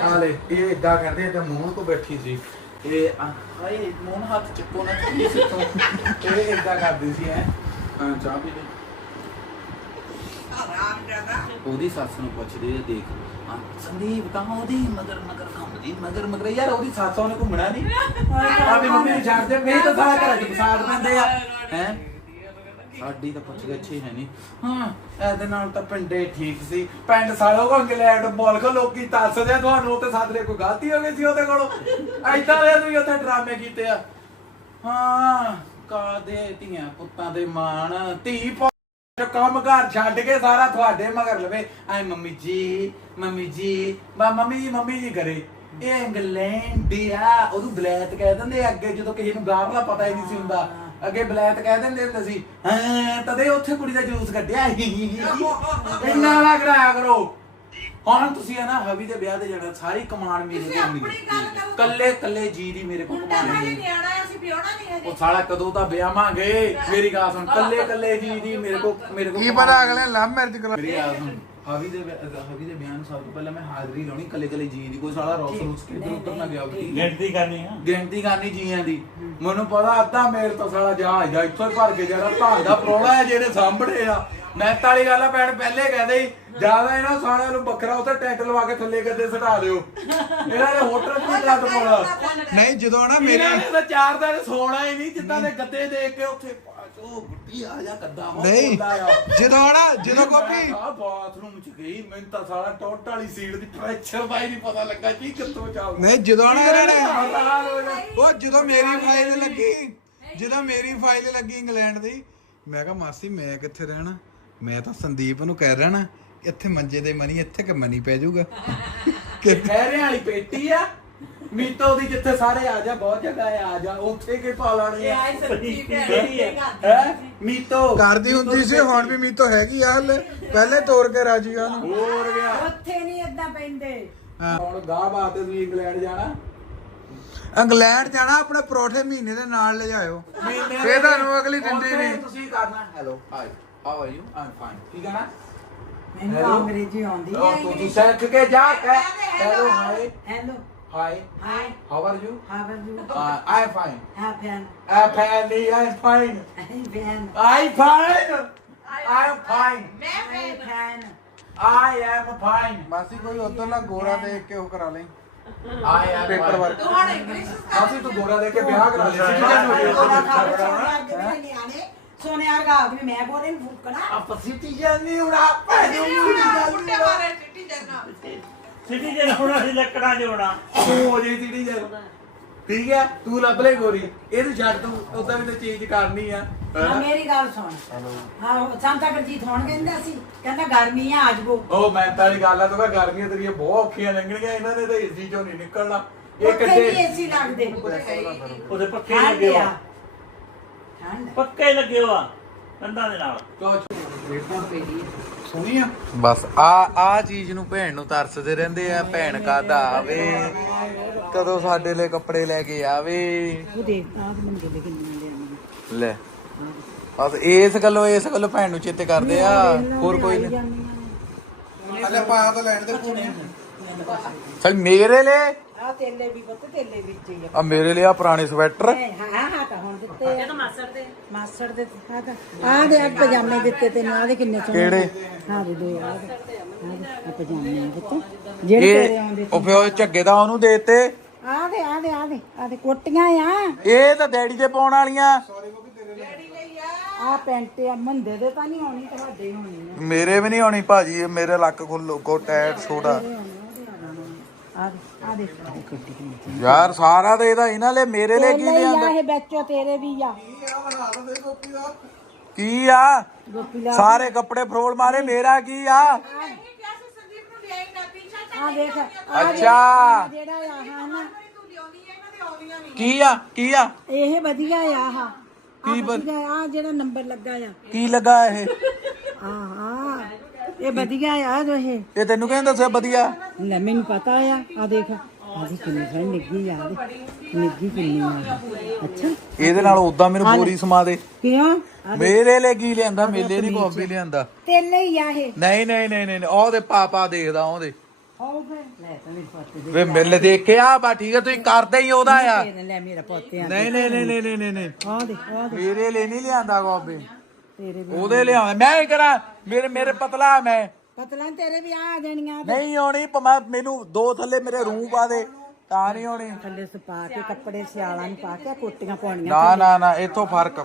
ਹਾਲੇ ਇਹ ਇਦਾਂ ਕਰਦੇ ਤੇ ਮੂੰਹ ਤੋਂ ਬੈਠੀ ਸੀ। ਇਹ ਹਾਏ ਮੂੰਹ ਹੱਥ ਚੱਕੋ ਨਾ ਚੁੰਨੀ ਸਿੱਟੋ। ਇਹ ਇਦਾਂ ਕਰਦੀ ਸੀ ਐ ਹਾਂ ਚਾਹ ਪੀ ਲੈ। ਆਰਾਮ ਜ਼ਿਆਦਾ। ਉਹਦੀ ਸੱਸ ਨੂੰ ਪੁੱਛਦੇ ਦੇਖ। ਸੰਦੀਪ ਤਾਂ ਉਹਦੀ ਮਗਰ ਮਗਰ ਘੁੰਮਦੀ, ਮਗਰ ਮਗਰ, ਯਾਰ ਉਹਦੀ ਸੱਸ ਉਹਨੇ ਘੁੰਮਣਾ ਨਹੀਂ ਆ ਮੰਮੀ ਨੂੰ ਛੱਡ ਦੇ ਤਾਂ ਸਾਰਾ ਘਰ ਚ ਫਸਾਦ ਪੈਂਦੇ ਆ। ਹੈ? ਸਾਡੀ ਤਾਂ ਪੁੱਛ ਗੱਛੀ ਹੈ ਨਹੀਂ ਹਾਂ, ਇਹਦੇ ਨਾਲ ਤਾਂ ਪਿੰਡੇ ਠੀਕ ਸੀ। ਪਿੰਡ ਸਾਲੋ ਕੋ ਇੰਗਲੈਂਡ ਬੋਲ ਕੋ ਲੋਕੀ ਦੱਸਦੇ ਤੁਹਾਨੂੰ ਤੇ ਸਾਡੇ ਕੋਈ ਗਲਤੀ ਹੋ ਗਈ ਸੀ ਉਹਦੇ ਕੋਲੋਂ। ਐਦਾਂ ਦੇ ਤੁਸੀਂ ਉੱਥੇ ਡਰਾਮੇ ਕੀਤੇ ਆ। ਹਾਂ ਕਾਦੇ ਧੀਆਂ ਪੁੱਤਾਂ ਦੇ ਮਾਣ, ਧੀ ਪੁੱਤ ਕੰਮ ਘਰ ਛੱਡ ਕੇ ਸਾਰਾ ਤੁਹਾਡੇ ਮਗਰ ਲਵੇ। ਆਏ ਮੰਮੀ ਜੀ ਮੰਮੀ ਜੀ ਬਾ ਮੰਮੀ ਜੀ ਮੰਮੀ ਜੀ ਕਰੇ। ਇਹ ਇੰਗਲੈਂਡ ਆ ਉਹਨੂੰ ਬਲੈਤ ਕਹਿ ਦਿੰਦੇ ਅੱਗੇ ਜਦੋਂ ਕਿਸੇ ਨੂੰ ਗਾਵਲਾ ਪਤਾ ਹੀ ਨਹੀਂ ਸੀ ਹੁੰਦਾ। ਅੱਗੇ ਬਲੈਤ ਕਹਿ ਦਿੰਦੇ ਹੁੰਦੇ ਸੀ ਹਾਂ ਤਦੇ ਉੱਥੇ ਕੁੜੀ ਦਾ ਜਲੂਸ ਕੱਢਿਆ। ਇੰਨਾ ਨਾ ਕਰਾਇਆ ਕਰੋ। ਹੁਣ ਤੁਸੀਂ ਆ ਨਾ ਹਵੀ ਦੇ ਵਿਆਹ ਤੇ ਜਾਣਾ ਸਾਰੀ ਕਮਾਨ ਮੇਰੇ ਤੁਸੀਂ ਹੋਣੀ ਆਪਣੀ ਗੱਲ ਕਰੋ। ਕੱਲੇ ਕੱਲੇ ਜੀ ਦੀ ਮੇਰੇ ਕੋਲ ਮੁੰਡਾ ਕਮਾਨ ਹਜੇ ਨਹੀਂ। ਨਿਆਣਾ ਹੈ, ਅਸੀਂ ਵਿਆਹਣਾ ਨਹੀਂ ਹਜੇ। ਉਹ ਸਾਲਾ ਕਦੋਂ ਤਾਂ ਵਿਆਹਾਂਗੇ ਮੇਰੀ ਗੱਲ ਸੁਣ ਕੱਲੇ ਕੱਲੇ ਜੀ ਦੀ ਮੇਰੇ ਕੋਲ ਮੇਰੇ ਕੋਲ ਕੀ ਪਤਾ। ਅਗਲੇ ਲਵ ਮੈਰਿਜ ਕਰਾ ਮੇਰੀ ਗੱਲ ਸੁਣ ਹਵੀ ਦੇ ਵਿਆਹ- ਹਵੀ ਦੇ ਵਿਆਹ ਨੂੰ ਸਭ ਤੋਂ ਪਹਿਲਾਂ ਮੈਂ ਹਾਜ਼ਰੀ ਲਾਉਣੀ ਕੱਲੇ ਕੱਲੇ ਜੀ ਦੀ। ਕੋਈ ਸਾਲਾ ਰੋਸ ਰੂਸ ਕੇ ਇੱਧਰ ਉੱਧਰ ਨਾ ਗਿਆ ਹੋਵੇ ਗਿਣਤੀ ਕਰਨੀ ਆ। ਗਿਣਤੀ ਕਰਨੀ ਜੀਆਂ ਦੀ। ਮੈਨੂੰ ਪਤਾ ਅੱਧਾ ਮੇਰੇ ਤੋਂ ਸਾਲਾ ਜਹਾਜ਼ ਦਾ ਇੱਥੋਂ ਹੀ ਭਰ ਕੇ ਜਿਹੜਾ ਭਾਗ ਦਾ ਪ੍ਰੋਲਾ ਹੈ ਜਿਹੜੇ ਸਾਹਮਣੇ ਆ। ਮੈਂ ਤਾਲੀ ਗੱਲ ਆ ਭੈਣ ਪਹਿਲੇ ਕਹਦੇ ਹੀ ਜ਼ਿਆਦਾ ਇਹਨਾਂ ਸਾਲਿਆਂ ਨੂੰ ਬੱਕਰਾ ਉੱਤੇ ਟੈਂਟ ਲਵਾ ਕੇ ਥੱਲੇ ਗੱਦੇ ਸਟਾ ਦਿਓ। ਇਹਨਾਂ ਨੇ ਹੋਟਲ ਵੀ ਲੱਗ ਪਾਉਣਾ ਨਹੀਂ ਜਦੋਂ ਨਾ ਮੇਰੇ ਇਹਨਾਂ ਨੇ ਤਾਂ ਚਾਰ ਦਿਨ ਸੋਣਾ ਹੀ ਨਹੀਂ ਜਿੱਦਾਂ ਦੇ ਗੱਦੇ ਦੇਖ ਕੇ ਉੱਥੇ ਉਹ ਬੁੱਢੀ ਆ ਜਾ ਕੱਦਾ ਹੋ ਨਹੀਂ। ਜਦੋਂ ਨਾ ਜਦੋਂ ਕੋਪੀ ਆ ਬਾਥਰੂਮ ਚ ਗਈ ਮੈਨੂੰ ਤਾਂ ਸਾਲਾ ਟੋਟ ਵਾਲੀ ਸੀਟ ਦੀ ਪ੍ਰੈਸ਼ਰ ਬਾਈ ਨਹੀਂ ਪਤਾ ਲੱਗਾ ਕੀ ਕਿੱਥੋਂ ਚੱਲਦਾ। ਨਹੀਂ ਜਦੋਂ ਨਾ ਇਹਨਾਂ ਨੇ ਹੈਰਾਨ ਹੋ ਗਿਆ। ਉਹ ਜਦੋਂ ਮੇਰੀ ਫਾਈਲ ਲੱਗੀ ਜਦੋਂ ਮੇਰੀ ਫਾਈਲ ਲੱਗੀ ਇੰਗਲੈਂਡ ਦੀ ਮੈਂ ਕਿਹਾ ਮਾਸੀ ਮੈਂ ਕਿੱਥੇ ਰਹਿਣਾ? ਮੈਂ ਤਾਂ ਸੰਦੀਪ ਨੂੰ ਕਹਿ ਰਹਿਣਾ। ਇੱਥੇ ਮੰਜੇ ਦੇ ਮਨੀ ਇੱਥੇ ਕਿ ਮਨੀ ਪੈ ਜਾਊਗਾ। ਕਿ ਖੈਰੇ ਵਾਲੀ ਪੇਟੀ ਆ। ਮੀਤੋ ਦੀ ਜਿੱਥੇ ਸਾਰੇ ਆ ਜਾ ਬਹੁਤ ਜਗ੍ਹਾ ਆ ਆ ਜਾ ਉੱਥੇ ਕੇ ਪਾ ਲਾਣੀ ਆ? ਆਈ ਸੱਚੀ ਕਿਹੜੀ ਹੈ? ਹੈ ਮੀਤੋ ਕਰਦੀ ਹੁੰਦੀ ਸੀ ਹੁਣ ਵੀ ਮੀ ਤੋਂ ਹੈਗੀ ਆ ਹਲੇ। ਪਹਿਲੇ ਤੋੜ ਕੇ ਰਾਜੀ ਆ ਉਹਨੂੰ। ਹੋਰ ਗਿਆ। ਉੱਥੇ ਨਹੀਂ ਏਦਾਂ ਪੈਂਦੇ। ਹੁਣ ਗਾਹ ਬਾਤੇ ਤੁਸੀਂ ਇੰਗਲੈਂਡ ਜਾਣਾ? ਇੰਗਲੈਂਡ ਜਾਣਾ ਆਪਣੇ ਪਰੌਠੇ ਮਹੀਨੇ ਦੇ ਨਾਲ ਲੈ ਜਾਇਓ ਮਹੀਨੇ ਫੇਰ ਤੁਹਾਨੂੰ ਅਗਲੀ ਦਿੰਦੀ ਨਹੀਂ। ਤੁਸੀਂ ਕਰਨਾ। Hello hi how are you am fine ਠੀਕ ਹੈ ਨਾ? ਮੈਨੂੰ Hello? ਅੰਗਰੇਜ਼ੀ ਆਉਂਦੀ ਹੈ ਤੁਸੀਂ ਸਿੱਖ ਕੇ ਜਾ ਕੇ hello hi hello hi hi how are you how are you I am fine ਹਾਂ ਫੈਨ ਆਈ ਫਾਈਨ ਨਹੀਂ I am fine fine I fine I am fine hi fine I am fine ਮਾਸੀ ਕੋਈ ਉਧਰ ਨਾ ਗੋਰਾ ਦੇਖ ਕੇ ਉਹ ਕਰਾ ਲਈ ਆਈ ਐਮ ਪੇਪਰ ਵਰਕ ਤੂੰ ਹੁਣ ਇੰਗਲਿਸ਼ ਅਸੀਂ ਤੂੰ ਗੋਰਾ ਦੇ ਕੇ ਵਿਆਹ ਕਰਾ ਲਿਆ ਸਿਟੀਜ਼ਨ ਹੋ ਸੋਨੇ ਵਰਗਾ ਆਦਮੀ ਮੈਂ ਬੋਲੇ ਨੂੰ ਫੂਕਣਾ ਆਪਾਂ ਸਿਟੀਜ਼ਨ ਨਹੀਂ ਹੋਣਾ ਹੋਣਾ ਸੀ ਲੱਕੜਾਂ ਜੋਣਾ ਤੂੰ ਹੋ ਜੇ ਸਿਟੀਜ਼ਨ ਠੀਕ ਹੈ ਤੂੰ ਲੱਭ ਲੈ ਗੋਰੀ। ਇਹਨੂੰ ਛੱਡ ਤੂੰ ਉਦਾਂ ਵੀ ਤਾਂ ਚੇਂਜ ਕਰਨੀ ਆ। ਹਾਂ? ਮੇਰੀ ਗੱਲ ਸੁਣ। ਹਾਂ ਸੰਤਾ ਗੁਰਜੀਤ ਹੋਣ ਕਹਿੰਦਾ ਸੀ ਕਹਿੰਦਾ ਗਰਮੀ ਆ ਆਜਬੋ ਉਹ ਮੈਂ ਤਾਂ ਇਹ ਗੱਲ ਆ ਤੂੰ ਕਿਹਾ ਗਰਮੀਆਂ ਤੇਰੀਆਂ ਬਹੁਤ ਔਖੀਆਂ ਲੰਘਣੀਆਂ ਇਹਨਾਂ ਨੇ ਤਾਂ ਏਸੀ ਚੋਂ ਨਹੀਂ ਨਿਕਲਣਾ। ਇਹ ਕਿੱਡੇ ਏਸੀ ਲੱਗਦੇ। ਉਹਦੇ ਠੰਡ ਲੱਗੇ ਆ ਪੱਕੇ ਲੱਗੇ ਹੋ ਆ ਕੰਧਾਂ ਦੇ ਨਾਲ। ਸੋਹਣੀ ਆ ਬਸ ਆ ਆ ਚੀਜ਼ ਨੂੰ ਭੈਣ ਨੂੰ ਤਰਸਦੇ ਰਹਿੰਦੇ ਆ ਭੈਣ ਕਾਦਾ ਆਵੇ ਕਦੋਂ ਸਾਡੇ ਲਈ ਕੱਪੜੇ ਲੈ ਕੇ ਆਵੇ। ਉਹ ਦੇਖ ਆਹ ਮੰਗੇ ਦੇ ਕਿੰਨੇ ਲਿਆਂਦੇ ਲੈ ਬਸ ਇਸ ਗੱਲੋਂ ਇਸ ਗੱਲੋਂ ਭੈਣ ਨੂੰ ਚੇਤੇ ਕਰਦੇ ਆ ਹੋਰ ਕੋਈ ਨਹੀਂ। ਹਲੇ ਪਾ ਤਾਂ ਲੈਣ ਦੇ ਪੂਣੀ ਚਲ ਮੇਰੇ ਲਈ ਆ ਤੇਲੇ ਵੀ ਪੁੱਤ ਤੇਲੇ ਵਿੱਚ ਹੀ ਆ। ਮੇਰੇ ਲਈ ਆ ਪੁਰਾਣੇ ਸਵੈਟਰ। ਆ ਹਾਂ ਹਾਂ ਤਾਂ ਹੁਣ ਦਿੱਤੇ ਆ। ਤਾਂ ਮਾਸੜ ਦੇ। ਮਾਸੜ ਦੇ ਆ ਤਾਂ ਆ ਦੇ ਆ ਪਜਾਮੇ ਦਿੱਤੇ ਤੈਨੂੰ ਆ ਦੇ ਕਿੰਨੇ ਸੋਹਣੇ। ਕਿਹੜੇ? ਹਾਂ ਦੇ ਦੋ ਆ ਦੇ ਆਹ ਦੇ, ਆਹ ਪਜਾਮੇ ਆ ਪੁੱਤ ਜਿਹੜੇ ਤੇਰੇ ਆਉਂਦੇ ਇਹ ਉਹ ਫਿਰ ਉਹ ਝੱਗੇ ਦਾ ਉਹਨੂੰ ਦੇਤੇ। ਆ ਦੇ ਆ ਦੇ ਆ ਦੇ ਆ ਦੇ ਕੋਟੀਆਂ ਆ। ਇਹ ਤਾਂ ਡੈਡੀ ਦੇ ਪਾਉਣ ਵਾਲੀਆਂ। ਆ। ਪੈਂਟ ਆ ਮੰਦੇ ਦੇ ਤਾਂ ਨਹੀਂ ਆਉਣੀ ਤੁਹਾਡੇ ਹੀ ਹੋਣੀ ਆ। ਮੇਰੇ ਵੀ ਨਹੀਂ ਆਉਣੀ ਭਾਜੀ ਇਹ ਮੇਰੇ ਲੱਕ ਖੁੱਲੋ ਕੋ ਟੈਟ ਛੋਟਾ। ਆ ਯਾਰ ਸਾਰਾ ਤੇ ਇਹਦਾ ਇਹਨਾਂ ਲਈ ਮੇਰੇ ਲਈ ਕੀ ਲਿਆਂਦਾ? ਇਹ ਬੱਚੋ ਤੇਰੇ ਵੀ ਆ। ਕੀ ਆ? ਸਾਰੇ ਕੱਪੜੇ ਫਰੋਲ ਮਾਰੇ ਮੇਰਾ ਕੀ ਆ? ਦੇਖ ਅੱਛਾ। ਆਹ ਜਿਹੜਾ ਆ ਹਾਂ ਨਾ। ਕੀ ਆ? ਕੀ ਆ? ਇਹ ਵਧੀਆ ਆ ਆਹ। ਕੀ ਬਣ- ਆ ਜਿਹੜਾ ਨੰਬਰ ਲੱਗਾ ਆ। ਕੀ ਲੱਗਾ ਇਹ? ਆ ਹਾਂ ਇਹ ਵਧੀਆ ਆ ਜੋ ਇਹ। ਇਹ ਤੈਨੂੰ ਕਹਿੰਦਾ ਦੱਸਿਆ ਵਧੀਆ? ਲੈ ਮੈਨੂੰ ਪਤਾ ਆ। ਆ ਦੇਖ ਆ ਦੇ ਕਿੰਨੀ ਸੋਹਣੀ ਨਿੱਗੀ ਆ ਦੇ ਨਿੱਗੀ ਕਿੰਨੀ ਆ। ਅੱਛਾ। ਇਹਦੇ ਨਾਲ ਉਦਾਂ ਮੈਨੂੰ ਬੋਰੀ ਸਮਾ ਦੇ। ਕਿਉਂ? ਮੇਰੇ ਲਈ ਕੀ ਲਿਆਂਦਾ? ਮੇਲੇ ਨਹੀਂ ਕੋਈ ਲਿਆਂਦਾ। ਤੇਲੇ ਹੀ ਆ ਇਹ। ਨਹੀਂ ਨਹੀਂ ਨਹੀਂ ਨਹੀਂ ਉਹਦੇ ਪਾਪਾ ਦੇਖਦਾ ਉਹਦੇ ਹੋ ਫੇ ਲੈ ਤਾਂ ਮੇਰੇ ਪੁੱਤ ਦੇ। ਵੇ ਮਿਲ ਦੇਖਿਆ ਬਾ ਠੀਕ ਹੈ ਤੁਸੀਂ ਕਰਦੇ ਹੀ ਉਹਦਾ ਆ। ਤੇਰੇ ਲੈ ਮੇਰਾ ਪੁੱਤ ਆ। ਨਹੀਂ ਨਹੀਂ ਨਹੀਂ ਨਹੀਂ ਨਹੀਂ ਨਹੀਂ ਆ ਦੇ ਆ ਦੇ ਮੇਰੇ ਲਈ ਨਹੀਂ ਲਿਆਂਦਾ ਗੋਬੇ ਤੇਰੇ ਵੀ ਉਹਦੇ ਲਿਆਉਂਦਾ ਮੈਂ ਹੀ ਕਰਾਂ ਮੇਰੇ ਮੇਰੇ ਪਤਲਾ ਮੈਂ। ਪਤਲਾ ਤੇਰੇ ਵੀ ਆ ਜਾਣੀਆਂ। ਨਹੀਂ ਆਉਣੀ ਭਮਾ ਮੈਨੂੰ ਦੋ ਥੱਲੇ ਮੇਰੇ ਰੂਹ ਪਾ ਦੇ ਤਾਂ ਨਹੀਂ ਆਉਣੀ ਥੱਲੇ ਸਪਾ ਕੇ ਕੱਪੜੇ ਸਿਆਲਾਂ ਨੂੰ ਪਾ ਕੇ ਕੋਟੀਆਂ ਪਾਉਣੀਆਂ ਨਾ ਨਾ ਨਾ ਇੱਥੋਂ ਫ਼ਰਕ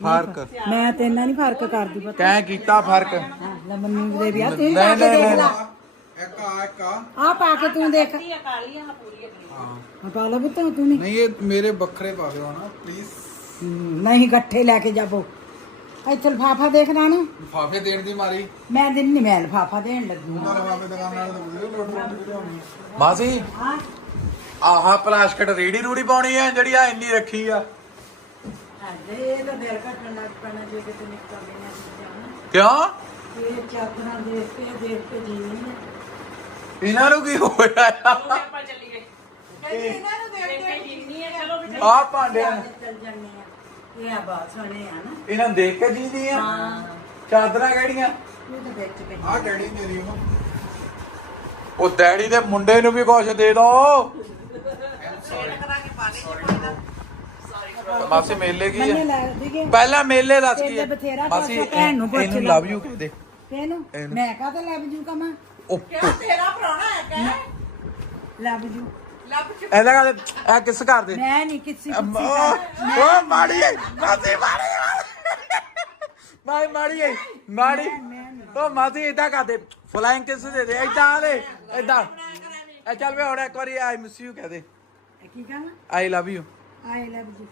ਫ਼ਰਕ। ਮੈਂ ਤੇ ਇੰਨਾ ਨਹੀਂ ਫ਼ਰਕ ਕਰਦੀ ਪਤਾ। ਕਹਿ ਕੀਤਾ ਫ਼ਰਕ। ਹਾਂ ਲੈ ਮੰਮੀ ਦੇ ਵੀ ਆ ਤੂੰ ਨਹੀਂ ਪਾ ਕੇ ਨਹੀਂ ਦੇਖ ਲੈ। ਨਹੀਂ ਇੱਕ ਆ ਇੱਕ ਆ। ਆ ਪਾ ਕੇ ਤੂੰ ਦੇਖ। ਕਾਲੀ ਆ ਪੂਰੀ ਆਪਣੀ ਹਾਂ। ਪਾ ਲੈ ਬੁੱਤ ਤੂੰ ਨਹੀਂ ਨਹੀਂ ਇਹ ਮੇਰੇ ਵੱਖਰੇ ਪਾ ਦਿਓ ਨਾ ਪਲੀਜ਼ ਨਹੀਂ ਗੱਠੇ ਲੈ ਕੇ ਜਾਵੋ ਇੱਥੇ ਲਫਾਫਾ ਦੇਖਣਾ ਨਾ ਲਿਫਾਫੇ ਦੇਣ ਦੀ ਮਾਰੀ। ਮੈਂ ਦਿਨ ਨਹੀਂ ਮੈਂ ਲਫਾਫਾ ਦੇਣ ਲੱਗੀ ਹਾਂ। ਲਿਫਾਫੇ ਦੁਕਾਨ ਨਾਲ ਲੋਟ ਲੋਟ ਮਾਸੀ ਹਾਂ? ਆਹਾ ਪਲਾਸਟਿਕ ਰੇੜੀ ਰੂੜੀ ਪਾਉਣੀ ਹੈ ਜਿਹੜੀ ਆ ਇੰਨੀ ਰੱਖੀ ਆ। ਇਹ ਤਾਂ ਦੇਰ ਘਟਣ ਲੱਗ ਪੈਣਾ ਜੇ ਕਿਤੇ ਨਿਕਲ ਗਈਆਂ ਚੀਜ਼ਾਂ ਨਾ। ਕਿਉਂ? ਇਹ ਚਾਦਰਾਂ ਦੇਖ ਕੇ ਦੇਖ ਕੇ ਜੀਣੀ ਇਹਨਾਂ ਨੂੰ ਕੀ ਹੋਇਆ? ਆਪਾਂ ਚੱਲੀਏ। ਕਹਿੰਦੀ ਇਹਨਾਂ ਨੂੰ ਦੇਖ ਤੇ ਕੇ ਜਿੰਨੀ ਹੈ ਚਲੋ ਵੀ ਆ ਭਾਂਡਿਆਂ। ਚੱਲ ਜੰਨੇ ਆ। ਇਹ ਆ ਬਾਤ ਸੋਹਣੇ ਆ ਨਾ। ਇਹਨਾਂ ਨੂੰ ਦੇਖ ਕੇ ਜੀਦੀ ਆ? ਚਾਦਰਾਂ ਕਿਹੜੀਆਂ? ਇਹ ਤਾਂ ਵਿੱਚ ਵਿੱਚ ਆ ਕਿਹੜੀ ਮੇਰੀ ਉਹ। ਉਹ ਡੈਡੀ ਦੇ ਮੁੰਡੇ ਨੂੰ ਵੀ ਕੁਛ ਦੇ ਦੋ। ਕੇ ਮਾਸੀ ਮੇਲੇ ਕੀ ਮੰਨੇ ਆ? ਲੈ ਦੀਗੇ ਪਹਿਲਾਂ ਮੇਲੇ ਦੱਸ ਕੀ ਬਥੇਰਾ ਮਾਸੀ ਕੁਛ ਆ, ਭੈਣ ਨੂੰ ਪੁੱਛ ਇਹਨੂੰ। ਲਵ ਯੂ ਦੇ? ਤੈਨੂੰ ਇਹਨੂੰ। ਮੈਂ ਕਾਹਤੇ ਲੱਭ ਜੂ ਕਮਾ ਉਹ ਤੇਰਾ ਪ੍ਰਾਹੁਣਾ ਹੈ ਕਹਿ? ਲੱਭ ਜੂ ਇਹਦਾ ਕਹਦੇ ਇਹ ਕਿਸ ਘਰ ਦੇ? ਮੈਂ ਨਹੀਂ ਕਿਸੇ ਅਮ, ਕਿਸੇ ਉਹ ਉਹ ਮਾੜੀ ਹੈ ਮਾਸੀ ਮਾੜੀ ਮਾਈ ਮਾੜੀ ਹੈ ਮਾੜੀ। ਉਹ ਮਾਸੀ ਇਦਾਂ ਕਰਦੇ ਫਲਾਈਂਗ ਕਿਸ ਦੇ ਦੇ ਇਦਾਂ ਆਲੇ ਇਦਾਂ ਇਹ ਚੱਲ ਵੇ ਹੁਣ ਇੱਕ ਵਾਰੀ ਆਈ ਮਿਸ ਯੂ ਕਹਦੇ ਕੀ ਕਹਾਂ ਆਈ ਲਵ ਯੂ ਆਈ ਲੱਭ ਜੂ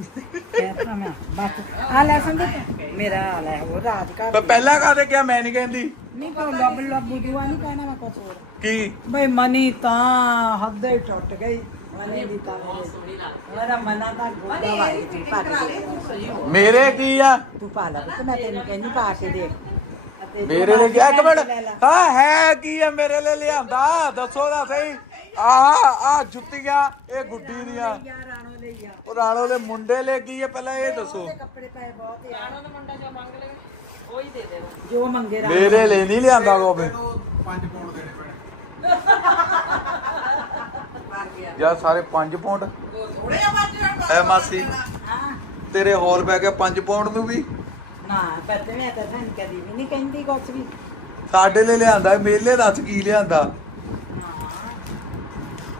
ਕਹਿਤਾ ਮੈਂ ਬਸ ਆ ਲੈ ਸੰਦੀਪ ਮੇਰਾ ਹਾਲ ਹੈ ਉਹ ਰਾਜ ਘਰ ਪਰ ਪਹਿਲਾਂ ਕਾਹਦੇ ਕਿਹਾ ਮੈਂ ਨਹੀਂ ਕਹਿੰਦੀ। ਨਹੀਂ ਕੋ ਲੱਭ ਲੱਭ ਜੂਆ ਨਹੀਂ ਕਹਿਣਾ ਮੈਂ ਕੁਛ ਹੋਰ। ਕੀ? ਬਈ ਮਨੀ ਤਾਂ ਹੱਦੇ ਹੀ ਟੁੱਟ ਗਈ। ਮਨੀ ਦੀ ਤਾਂ ਮੇਰੇ ਮੇਰਾ ਮਨਾ ਤਾਂ ਗੋਡਾ ਵਾਲੀ ਤੂੰ ਪਾ ਕੇ ਦੇਖ। ਮੇਰੇ ਕੀ ਆ? ਤੂੰ ਪਾ ਲੈ ਤੇ ਮੈਂ ਤੈਨੂੰ ਕਹਿੰਦੀ ਪਾ ਕੇ ਦੇਖ। ਅਤੇ ਮੇਰੇ ਲਈ ਕੀ ਇੱਕ ਮਿੰਟ। ਹਾਂ ਹੈ ਕੀ ਆ ਮੇਰੇ ਲਈ ਲਿਆਂਦਾ? ਦੱਸੋ ਤਾਂ ਸਹੀ। ਆ ਆ ਜੁੱਤੀਆਂ ਇਹ ਗੁੱਡੀ ਦੀਆਂ। ਆ ਉਹ ਰਾਣੋ ਦੇ ਮੁੰਡੇ ਲਈ ਕੀ ਆ ਪਹਿਲਾਂ ਇਹ ਦੱਸੋ। ਉਹਦੇ ਕੱਪੜੇ ਪਾਏ ਬਹੁਤ ਆ ਉਹਨਾਂ ਦਾ ਮੁੰਡਾ ਜੋ ਮੰਗ ਲਵੇ ਉਹ ਹੀ ਦੇ ਦੇਣਾ ਜੋ ਮੰਗੇ ਰਾ ਮੇਰੇ ਲਈ ਨਹੀਂ ਲਿਆਂਦਾ ਕੋਬੇ 5 ਪਾਉਂਡ ਦੇਣੇ ਪੈਣੇ। ਯਾਰ ਸਾਰੇ 5 ਪਾਉਂਡ ਥੋੜੇ ਆ ਬੱਜ ਐ ਮਾਸੀ ਹਾਂ। ਤੇਰੇ ਹੌਲ ਪੈ ਗਿਆ 5 ਪਾਉਂਡ ਨੂੰ ਵੀ? ਨਾ ਪਤਾ ਮੈਂ ਤਾਂ ਤੁਹਾਨੂੰ ਕਦੀ ਵੀ ਨਹੀਂ ਕਹਿੰਦੀ ਕੁਛ ਵੀ। ਸਾਡੇ ਲਈ ਲਿਆਂਦਾ ਮੇਲੇ ਦੱਸ ਕੀ ਲਿਆਂਦਾ?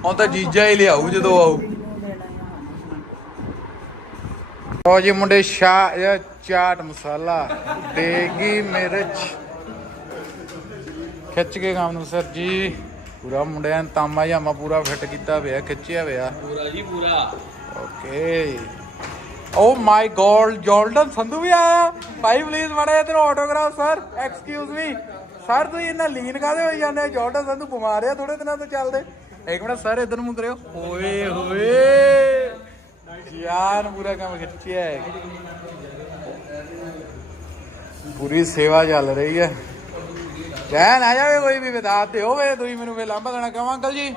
ਹੁਣ ਤਾਂ ਜੀਜਾ ਹੀ ਲਿਆਊ ਜਦੋਂ ਆਊ ਇਹਨੂੰ ਲੈਣਾ ਆ ਲੋ ਜੀ ਮੁੰਡੇ ਸ਼ਾ ਚਾਟ ਮਸਾਲਾ ਦੇਗੀ ਮਿਰਚ। ਖਿੱਚ ਕੇ ਕੰਮ ਨੂੰ ਸਰ ਜੀ। ਪੂਰਾ ਮੁੰਡਿਆਂ ਨੇ ਤਾਮਾ ਜਾਮਾ ਪੂਰਾ ਫਿੱਟ ਕੀਤਾ ਹੋਇਆ ਖਿੱਚਿਆ ਹੋਇਆ। ਪੂਰਾ ਜੀ ਪੂਰਾ। Okay. Oh my God ਜੋਲਡਨ Sandhu ਵੀ ਆਇਆ। ਭਾਈ ਪਲੀਜ਼ ਮੜੇ ਇਧਰ autograph sir. Excuse me sir ਤੁਸੀਂ ਇਹਨਾਂ ਲੀਨ ਕਾਦੇ ਹੋਈ ਜਾਂਦੇ ਜੋਲਡਨ ਸੰਧੂ ਬਿਮਾਰ ਆ ਥੋੜੇ ਦਿਨਾਂ ਤੋਂ ਚੱਲਦੇ। ਇੱਕ ਮਿੰਟ ਸਰ ਇਧਰ ਨੂੰ ਕਰਿਓ ਓਏ ਹੋਏ। ਜਾਨ ਪੂਰਾ ਕੰਮ ਖਿੱਚਿਆ ਹੈ ਪੂਰੀ ਸੇਵਾ ਚੱਲ ਰਹੀ ਹੈ ਕਹਿ ਨਾ ਜਾਵੇ ਕੋਈ ਵੀ ਬਤਾ ਤੇ ਹੋਵੇ ਤੁਸੀਂ ਮੈਨੂੰ ਵੇ ਲਾਂਭਾ ਦੇਣਾ ਕਹਾਂ ਅੰਕਲ ਜੀ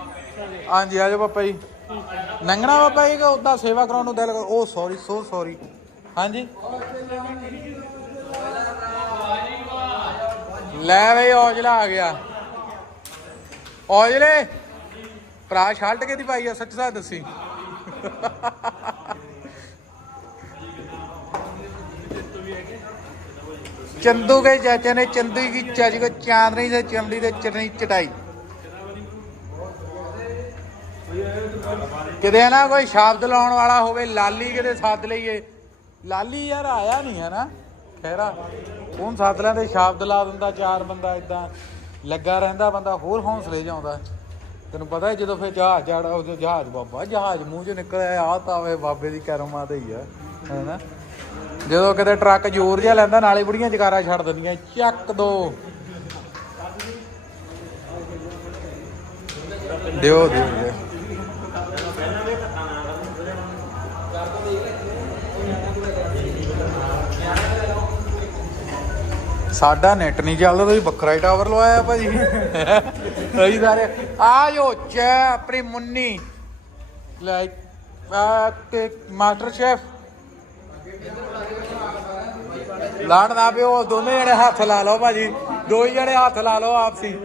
ਹਾਂਜੀ ਆਜੋ ਪਾਪਾ ਜੀ ਨੰਗਣਾ ਬਾਬਾ ਜੀ ਕਿ ਉਦਾਂ ਸੇਵਾ ਕਰਾਉਣ ਨੂੰ ਦਿਲ ਕਰ ਸੌਰੀ ਸੋ ਸੌਰੀ ਹਾਂਜੀ ਲੈ ਬਈ ਔਜਲਾ ਆ ਗਿਆ ਔਜਲੇ ਭਰਾ ਸ਼ਾਲਟ ਦੀ ਪਾਈ ਆ ਸੱਚ ਸੱਚ ਦੱਸੀ ਚੰਦੂ ਕੇ ਚਾਚਾ ਨੇ, ਚੰਦੂ ਕੀ ਚਾਚੀ ਕੋ ਚਾਂਦਨੀ से ਚਮੜੀ ਤੇ ਚਟਨੀ ਚਟਾਈ। ਕਿਤੇ ਨਾ ਕੋਈ ਸ਼ਬਦ ਲਾਉਣ ਵਾਲਾ ਹੋਵੇ, ਲਾਲੀ ਕਿਤੇ ਸੱਦ ਲਈਏ। ਲਾਲੀ ਯਾਰ ਆਇਆ ਨਹੀਂ ਹੈ ਨਾ। ਖੈਰਾ, ਹੁਣ ਸੱਦ ਲੈਂਦੇ ਸ਼ਬਦ ਲਾ ਦਿੰਦਾ, ਚਾਰ ਬੰਦਾ ਇਦਾਂ ਲੱਗਾ ਰਹਿੰਦਾ, ਬੰਦਾ ਹੋਰ ਹੌਸਲੇ ਜਾਉਂਦਾ ਤੈਨੂੰ ਪਤਾ ਜਦੋਂ ਫਿਰ ਜਹਾਜ਼ ਚੜ ਜਹਾਜ਼ ਬਾਬਾ, ਜਹਾਜ਼ ਮੂੰਹ ਚੋਂ ਨਿਕਲਿਆ ਆ ਤਾਂ ਵੇ ਬਾਬੇ ਦੀ ਕਰਮਾਂ ਤੇ ਹੀ ਆ ਹੈਨਾ ਜਦੋਂ ਕਿਤੇ ਟਰੱਕ ਜ਼ੋਰ ਜਿਹਾ ਲੈਂਦਾ, ਨਾਲੇ ਬੁੜੀਆਂ ਜਕਾਰਾ ਛੱਡ ਦਿੰਦੀਆਂ, ਚੱਕ ਦੋ। ਦਿਓ ਦਿਓ ਸਾਡਾ ਨੈਟ ਨਹੀਂ ਚੱਲਦਾ, ਤੁਸੀਂ ਵੱਖਰਾ ਹੀ ਟਾਵਰ ਲਵਾਇਆ ਭਾਜੀ। ਸਹੀ ਸਾਰੇ, ਆ ਜੋ ਆਪਣੀ ਮੁੰਨੀ। Like master chef. ਲਾਣ ਨਾ ਪਿਓ ਦੋਨੇ ਜਣੇ ਹੱਥ ਲਾ ਲਓ ਭਾਜੀ। ਦੋ ਹੀ ਜਣੇ ਹੱਥ ਲਾ ਲਓ ਆਪਸੀ।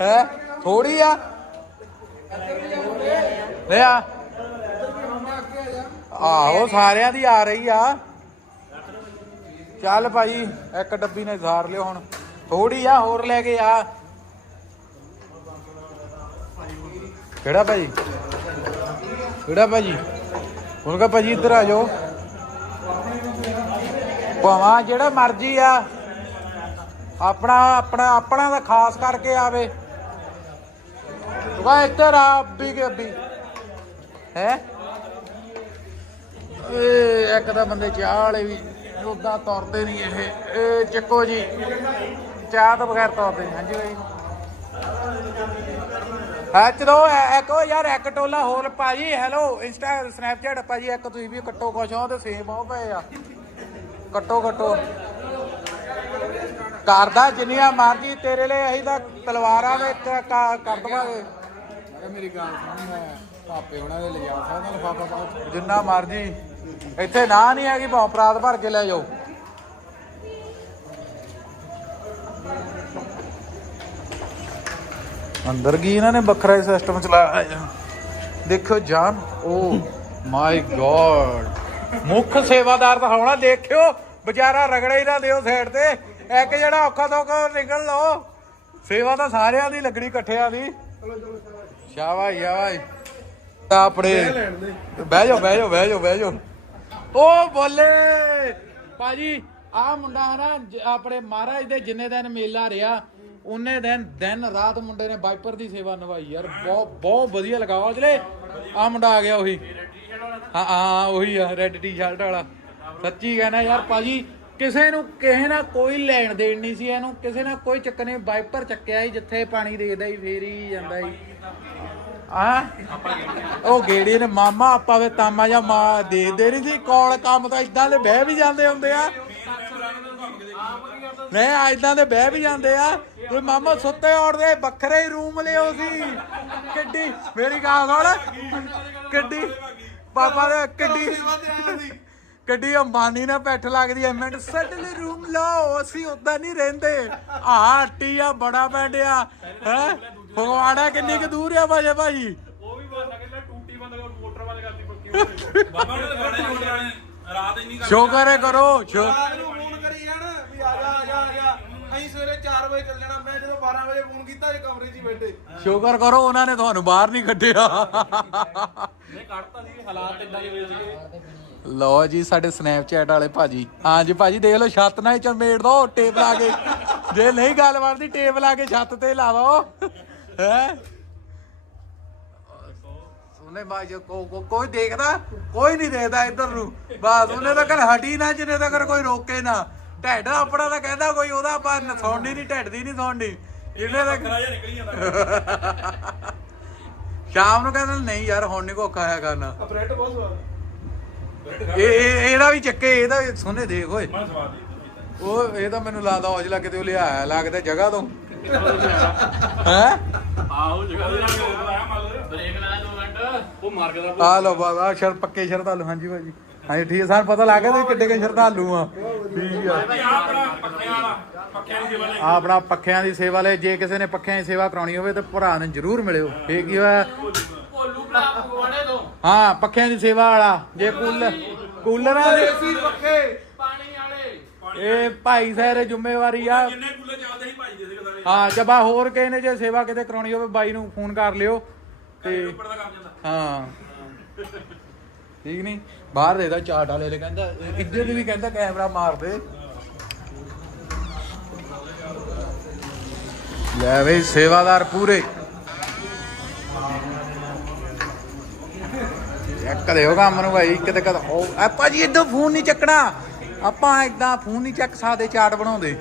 ਹੈ? ਥੋੜੀ ਆ। ਲੈ ਆ। ਆਹੋ, ਸਾਰਿਆਂ ਦੀ ਆ ਰਹੀ ਆ। ਚੱਲ ਭਾਈ, ਇੱਕ ਡੱਬੀ ਨੇ ਜ਼ਾਰ ਲਿਓ ਹੁਣ। ਥੋੜੀ ਆ, ਹੋਰ ਲੈ ਕੇ ਆ। ਕਿਹੜਾ ਭਾਜੀ ਕਿਹੜਾ ਭਾਜੀ ਹੁਣ ਕਾ ਭਾਜੀ ਇੱਧਰ ਆ ਜਾਓ। ਭਾਵਾਂ, ਜਿਹੜਾ ਮਰਜ਼ੀ ਆ। ਆਪਣਾ ਆਪਣਾ ਆਪਣਾ ਦਾ ਖਾਸ ਕਰਕੇ ਆਵੇ। ਵਾ ਇੱਧਰ ਆ ਅੱਬੀ। ਹੈ? ਏ ਇੱਕ ਤਾਂ ਬੰਦੇ ਚਾਹ ਵਾਲੇ ਵੀ ਉਦਾਂ ਤੁਰਦੇ ਨਹੀਂ ਇਹ। ਇਹ ਚੱਕੋ ਜੀ, ਚਾਹ ਤੋਂ ਬਗੈਰ ਤੁਰਦੇ ਨਹੀਂ, ਹਾਂਜੀ ਬਾਈ। ਹਾਂ, ਚਲੋ, ਐ- ਯਾਰ, ਇੱਕ ਟੋਲਾ ਹੋਰ, ਭਾਜੀ ਹੈਲੋ ਇੰਸਟਾ ਸਨੈਪਚੈਟ ਭਾਜੀ, ਇੱਕ ਤੁਸੀਂ ਵੀ ਕੱਟੋ ਕੁਛ ਹੋ ਤੇ ਸੇਮ ਹੋ ਪਏ ਆ। ਕੱਟੋ ਕੱਟੋ ਕਰਦਾ ਜਿੰਨੀਆਂ ਮਰਜ਼ੀ ਤੇਰੇ ਲਈ ਅਸੀਂ ਤਾਂ ਤਲਵਾਰਾਂ ਵਿੱਚ ਕਰ ਦਵਾਂਗੇ। ਮੇਰੀ ਗੱਲ ਸੁਣ ਮੈਂ ਭਾਪੇ ਉਹਨਾਂ ਦੇ ਲਿਜਾ ਸਕਦਾ ਲਫਾਫਾ ਪਾ ਜਿੰਨਾ ਮਰਜ਼ੀ। ਇੱਥੇ ਨਾ ਨਹੀਂ ਹੈਗੀ ਭਾਵੇਂ ਪ੍ਰਾਤ ਭਰ ਕੇ ਲੈ ਜਾਓ। ਅੰਦਰ ਕੀ ਇਹਨਾਂ ਨੇ ਵੱਖਰਾ ਸਿਸਟਮ ਚਲਾਇਆ। ਦੇਖੋ ਜਾਨ ਓ ਮਾਈ ਗॉड ਮੁੱਖ ਸੇਵਾਦਾਰ ਤਾਂ ਹੋਣਾ ਦੇਖਿਓ ਵਿਚਾਰਾ ਰਗੜਾ ਹੀ ਨਾ ਦਿਓ ਸਾਈਡ ਤੇ। ਇੱਕ ਜਿਹੜਾ ਔਖਾ ਸੌਖਾ ਨਿਕਲ ਲਓ। ਸੇਵਾ ਤਾਂ ਸਾਰਿਆਂ ਦੀ ਲੱਗਣੀ, ਇਕੱਠਿਆਂ ਦੀ। ਸ਼ਾਬਾਸ਼ ਸ਼ਾਬਾਸ਼। ਆਪਣੇ ਬਹਿ ਜਾਓ ਬਹਿ ਜਾਓ ਬਹਿ ਜਾਓ ਬਹਿ ਜਾਓ। ਓ ਬੋਲੇ! ਭਾਜੀ, ਆ ਮੁੰਡਾ ਨਾ ਆਪਣੇ ਮਹਾਰਾਜ ਦੇ ਜਿੰਨੇ ਦਿਨ ਮੇਲਾ ਰਿਹਾ, ਉਹਨੇ ਦਿਨ ਦਿਨ ਰਾਤ ਮੁੰਡੇ ਨੇ ਵਾਈਪਰ ਦੀ ਸੇਵਾ ਨਿਭਾਈ ਯਾਰ। ਬਹੁਤ ਬਹੁਤ ਵਧੀਆ ਲਗਾਵਾ ਉਹਦੇ ਆ ਮੁੰਡਾ ਆ ਗਿਆ ਉਹੀ। ਹਾਂ ਹਾਂ, ਉਹੀ ਆ ਰੈੱਡ ਟੀ-ਸ਼ਰਟ ਵਾਲਾ। ਸੱਚੀ ਕਹਿਣਾ ਯਾਰ, ਭਾਜੀ, ਕਿਸੇ ਨੂੰ ਕਿਸੇ ਨਾਲ ਕੋਈ ਲੈਣ ਦੇਣ ਨਹੀਂ ਸੀ ਇਹਨੂੰ, ਕਿਸੇ ਨਾਲ ਕੋਈ ਚੱਕਰ ਨਹੀਂ, ਵਾਈਪਰ ਚੱਕਿਆ ਸੀ ਜਿੱਥੇ ਪਾਣੀ ਦੇਖਦਾ ਹੀ ਫੇਰ ਹੀ ਜਾਂਦਾ ਸੀ। ਆ ਉਹ ਗੇੜੀ ਨੇ, ਮਾਮਾ ਆਪਾਂ ਵੇ ਤਾਮਾ ਜਾਂ ਮਾਂ ਦੇਖਦੇ ਨਹੀਂ ਸੀ ਕੌਣ ਕੰਮ ਤਾਂ ਇਦਾਂ ਦੇ ਬਹਿ ਵੀ ਜਾਂਦੇ ਹੁੰਦੇ ਆ। ਨਹੀਂ ਆ ਇਦਾਂ ਦੇ ਬਹਿ ਵੀ ਜਾਂਦੇ ਆ ਤੇ ਮਾਮਾ ਸੁੱਤੇ ਉੱਠਦੇ ਵੱਖਰੇ ਹੀ ਰੂਮ ਲਿਓ ਸੀ। ਕਿੱਡੀ, ਮੇਰੀ ਗੱਲ ਸੁਣ। ਕਿੱਡੀ ਪਾਪਾ ਦੇ ਕਿੱਡੀ ਕਿੱਡੀ ਅੰਬਾਨੀ ਨਾਲ ਪੈਠ ਲੱਗਦੀ ਐ। ਮਿੰਟ ਸੱਡਲੇ ਰੂਮ ਲਓ ਅਸੀਂ ਉਦਾਂ ਨਹੀਂ ਰਹਿੰਦੇ। ਆਹ ਟੀ ਆ ਬੜਾ ਬੈਂਡਿਆ ਹੈ? ਫਗਵਾੜਾ ਕਿੰਨੀ ਕੁ ਦੂਰ ਆ ਭਾਜੇ ਭਾਜੀ ਉਹ ਵੀ ਬੰਦ ਕਰ ਟੂਟੀ ਬੰਦ ਕਰ ਮੋਟਰ ਬੰਦ ਕਰਤੀ ਪੱਕੀ ਬਾਬਾ ਨੇ ਖੜੇ ਮੋਟਰ ਵਾਲੇ ਰਾਤ ਇੰਨੀ ਸ਼ੁਕਰ ਕਰੋ ਸ਼ੁ- ਰਾਤ ਨੂੰ ਫੋਨ ਕਰੀ ਜਾਣ ਵੀ ਆ ਜਾ ਆ ਜਾ ਆ ਜਾ। ਅਸੀਂ ਸਵੇਰੇ 4 ਵਜੇ ਚੱਲ ਜਾਣਾ ਮੈਂ ਜਦੋਂ 12 ਵਜੇ ਫੋਨ ਕੀਤਾ ਇਹ ਕਮਰੇ 'ਚ ਹੀ ਬੈਠੇ। ਸ਼ੁਕਰ ਕਰੋ ਉਹਨਾਂ ਨੇ ਤੁਹਾਨੂੰ ਬਾਹਰ ਨਹੀਂ ਕੱਢਿਆ। ਨੇ ਕੱਢਤਾ ਸੀ ਹਾਲਾਤ ਇਦਾਂ ਦੇ ਹੋਏ ਸੀਗੇ ਲਓ ਜੀ ਸਾਡੇ ਸਨੈਪਚੈਟ ਵਾਲੇ ਭਾਜੀ। ਹਾਂਜੀ ਭਾਜੀ ਦੇਖ ਲਓ ਛੱਤ ਨਾਲ ਹੀ ਚਮੇੜ ਦੋ ਟੇਪ ਲਾ ਕੇ। ਜੇ ਨਹੀਂ ਗੱਲ ਬਣਦੀ ਟੇਪ ਲਾ ਕੇ ਛੱਤ ਤੇ ਲਾ ਦੋ ਹੈ ਉਹਨੇ ਬਾਜ ਕੋ ਕੋ- ਕੋਈ ਦੇਖਦਾ? ਕੋਈ ਨਹੀਂ ਦੇਖਦਾ ਇੱਧਰ ਨੂੰ। ਬਸ ਉਹਨੇ ਤਾਂ ਕਰ ਹਟੀ ਨਾ ਜਿੰਨੇ ਤੱਕ ਕੋਈ ਰੋਕੇ ਨਾ। ਢੱਡ ਆਪਣਾ ਤਾਂ ਕਹਿੰਦਾ ਕੋਈ ਉਹਦਾ ਆਪਾਂ ਸੁਣਨੀ ਨਹੀਂ ਢੱਡ ਦੀ ਨਹੀਂ ਸੁਣਨੀ। ਜਿੰਨੇ ਤੱਕ ਰਾਜਾ ਨਿਕਲ ਜਾਂਦਾ? ਸ਼ਾਮ ਨੂੰ ਕਹਿੰਦਾ ਨਹੀਂ ਯਾਰ ਹੁਣ ਨਹੀਂ ਕੋ ਖਾਇਆ ਕਰਨਾ। ਬ੍ਰੈਡ ਬਹੁਤ ਸਵਾਦ ਇਹ ਇਹ- ਇਹਦਾ ਵੀ ਚੱਕੇ ਇਹਦਾ ਵੀ ਸੋਨੇ ਦੇਖ ਓਏ। ਮਨ ਸਵਾਦ ਦੀ ਉਹ ਇਹ ਤਾਂ ਮੈਨੂੰ ਲੱਗਦਾ ਔਜਲਾ ਕਿਤੇ ਉਹ ਲਿਆਇਆ ਲੱਗਦਾ ਜਗ੍ਹਾ ਤੋਂ। ਹੈ? ਆਹੋ ਜਗ੍ਹਾ ਦੇ ਨਾਲ ਆਇਆ ਮੰਨ ਲਓ ਬ੍ਰੇਕ ਲਾ ਦੋ ਮਿੰਟ। ਉਹ ਮਾਰ ਕੇ ਦਾ ਆ ਲੋ ਬਾਬਾ ਸ਼ਰ ਪੱਕੇ ਸ਼ਰਧਾਲੂ ਹਾਂਜੀ ਭਾਜੀ। ਹਾਂਜੀ ਠੀਕ ਹੈ ਸਾਨੂੰ ਪਤਾ ਲੱਗ ਗਿਆ ਤੁਸੀਂ ਕਿੱਡੇ ਕੇ ਸ਼ਰਧਾਲੂ ਆ। ਠੀਕ ਆ। ਆ ਆਪਣਾ ਪੱਕਿਆਂ ਵਾਲਾ। ਪੱਕਿਆਂ ਦੀ ਸੇਵਾ ਲਈ। ਆ ਆਪਣਾ ਪੱਖਿਆਂ ਦੀ ਸੇਵਾ ਲਈ ਜੇ ਕਿਸੇ ਨੇ ਪੱਖਿਆਂ ਦੀ ਸੇਵਾ ਕਰਾਉਣੀ ਹੋਵੇ ਤਾਂ ਭਰਾ ਨੂੰ ਜਰੂਰ ਮਿਲਿਓ। ਇਹ ਕੀ ਹੋਇਆ? ਭੋਲੂ ਭਰਾ ਪਗਵਾੜੇ ਤੋਂ। ਹਾਂ ਪੱਖਿਆਂ ਦੀ ਸੇਵਾ ਵਾਲਾ ਜੇ ਕੂਲਰ ਕੂਲਰਾਂ ਦੇ ਏਸੀ ਪੱਖੇ ਪਾਣੀ ਵਾਲੇ। ਇਹ ਭਾਈ ਸਾਹਿਬ ਦੀ ਜ਼ਿੰਮੇਵਾਰੀ ਆ। ਜਿੰਨੇ ਕੂਲੇ ਚੱਲਦੇ ਸੀ ਭਾਈ ਦੇ ਸੀਗੇ ਸਾਰੇ। ਹਾਂ ਜਬਾ ਹੋਰ ਕਿਸੇ ਨੇ ਜੇ ਸੇਵਾ ਕਿਤੇ ਕਰਾਉਣੀ ਹੋਵੇ ਬਾਈ ਨੂੰ ਫੋਨ ਕਰ ਲਿਓ। ਤੇ ਉੱਪਰ ਦਾ ਕੰਮ ਜਾਂਦਾ ਹਾਂ। ਠੀਕ ਨਹੀਂ ਬਾਹਰ ਦੇ ਦਾ ਚਾਟ ਵਾਲੇ ਨੇ ਕਹਿੰਦਾ ਇੱਧਰ ਵੀ ਕਹਿੰਦਾ ਕੈਮਰਾ ਮਾਰ ਦੇ ਲੈ ਬਈ, ਸੇਵਾਦਾਰ ਪੂਰੇ। ਇੱਕ ਦਿਓ ਕੰਮ ਨੂੰ ਭਾਈ ਕਿਤੇ ਕਦ ਆਪਾਂ ਜੀ ਇਦੋਂ ਫੋਨ ਨਹੀਂ ਚੱਕਣਾ। ਆਪਾਂ ਇਦਾਂ ਫੋਨ ਨਹੀਂ ਚੱਕ ਸਕਦੇ ਚਾਟ ਬਣਾਉਂਦੇ।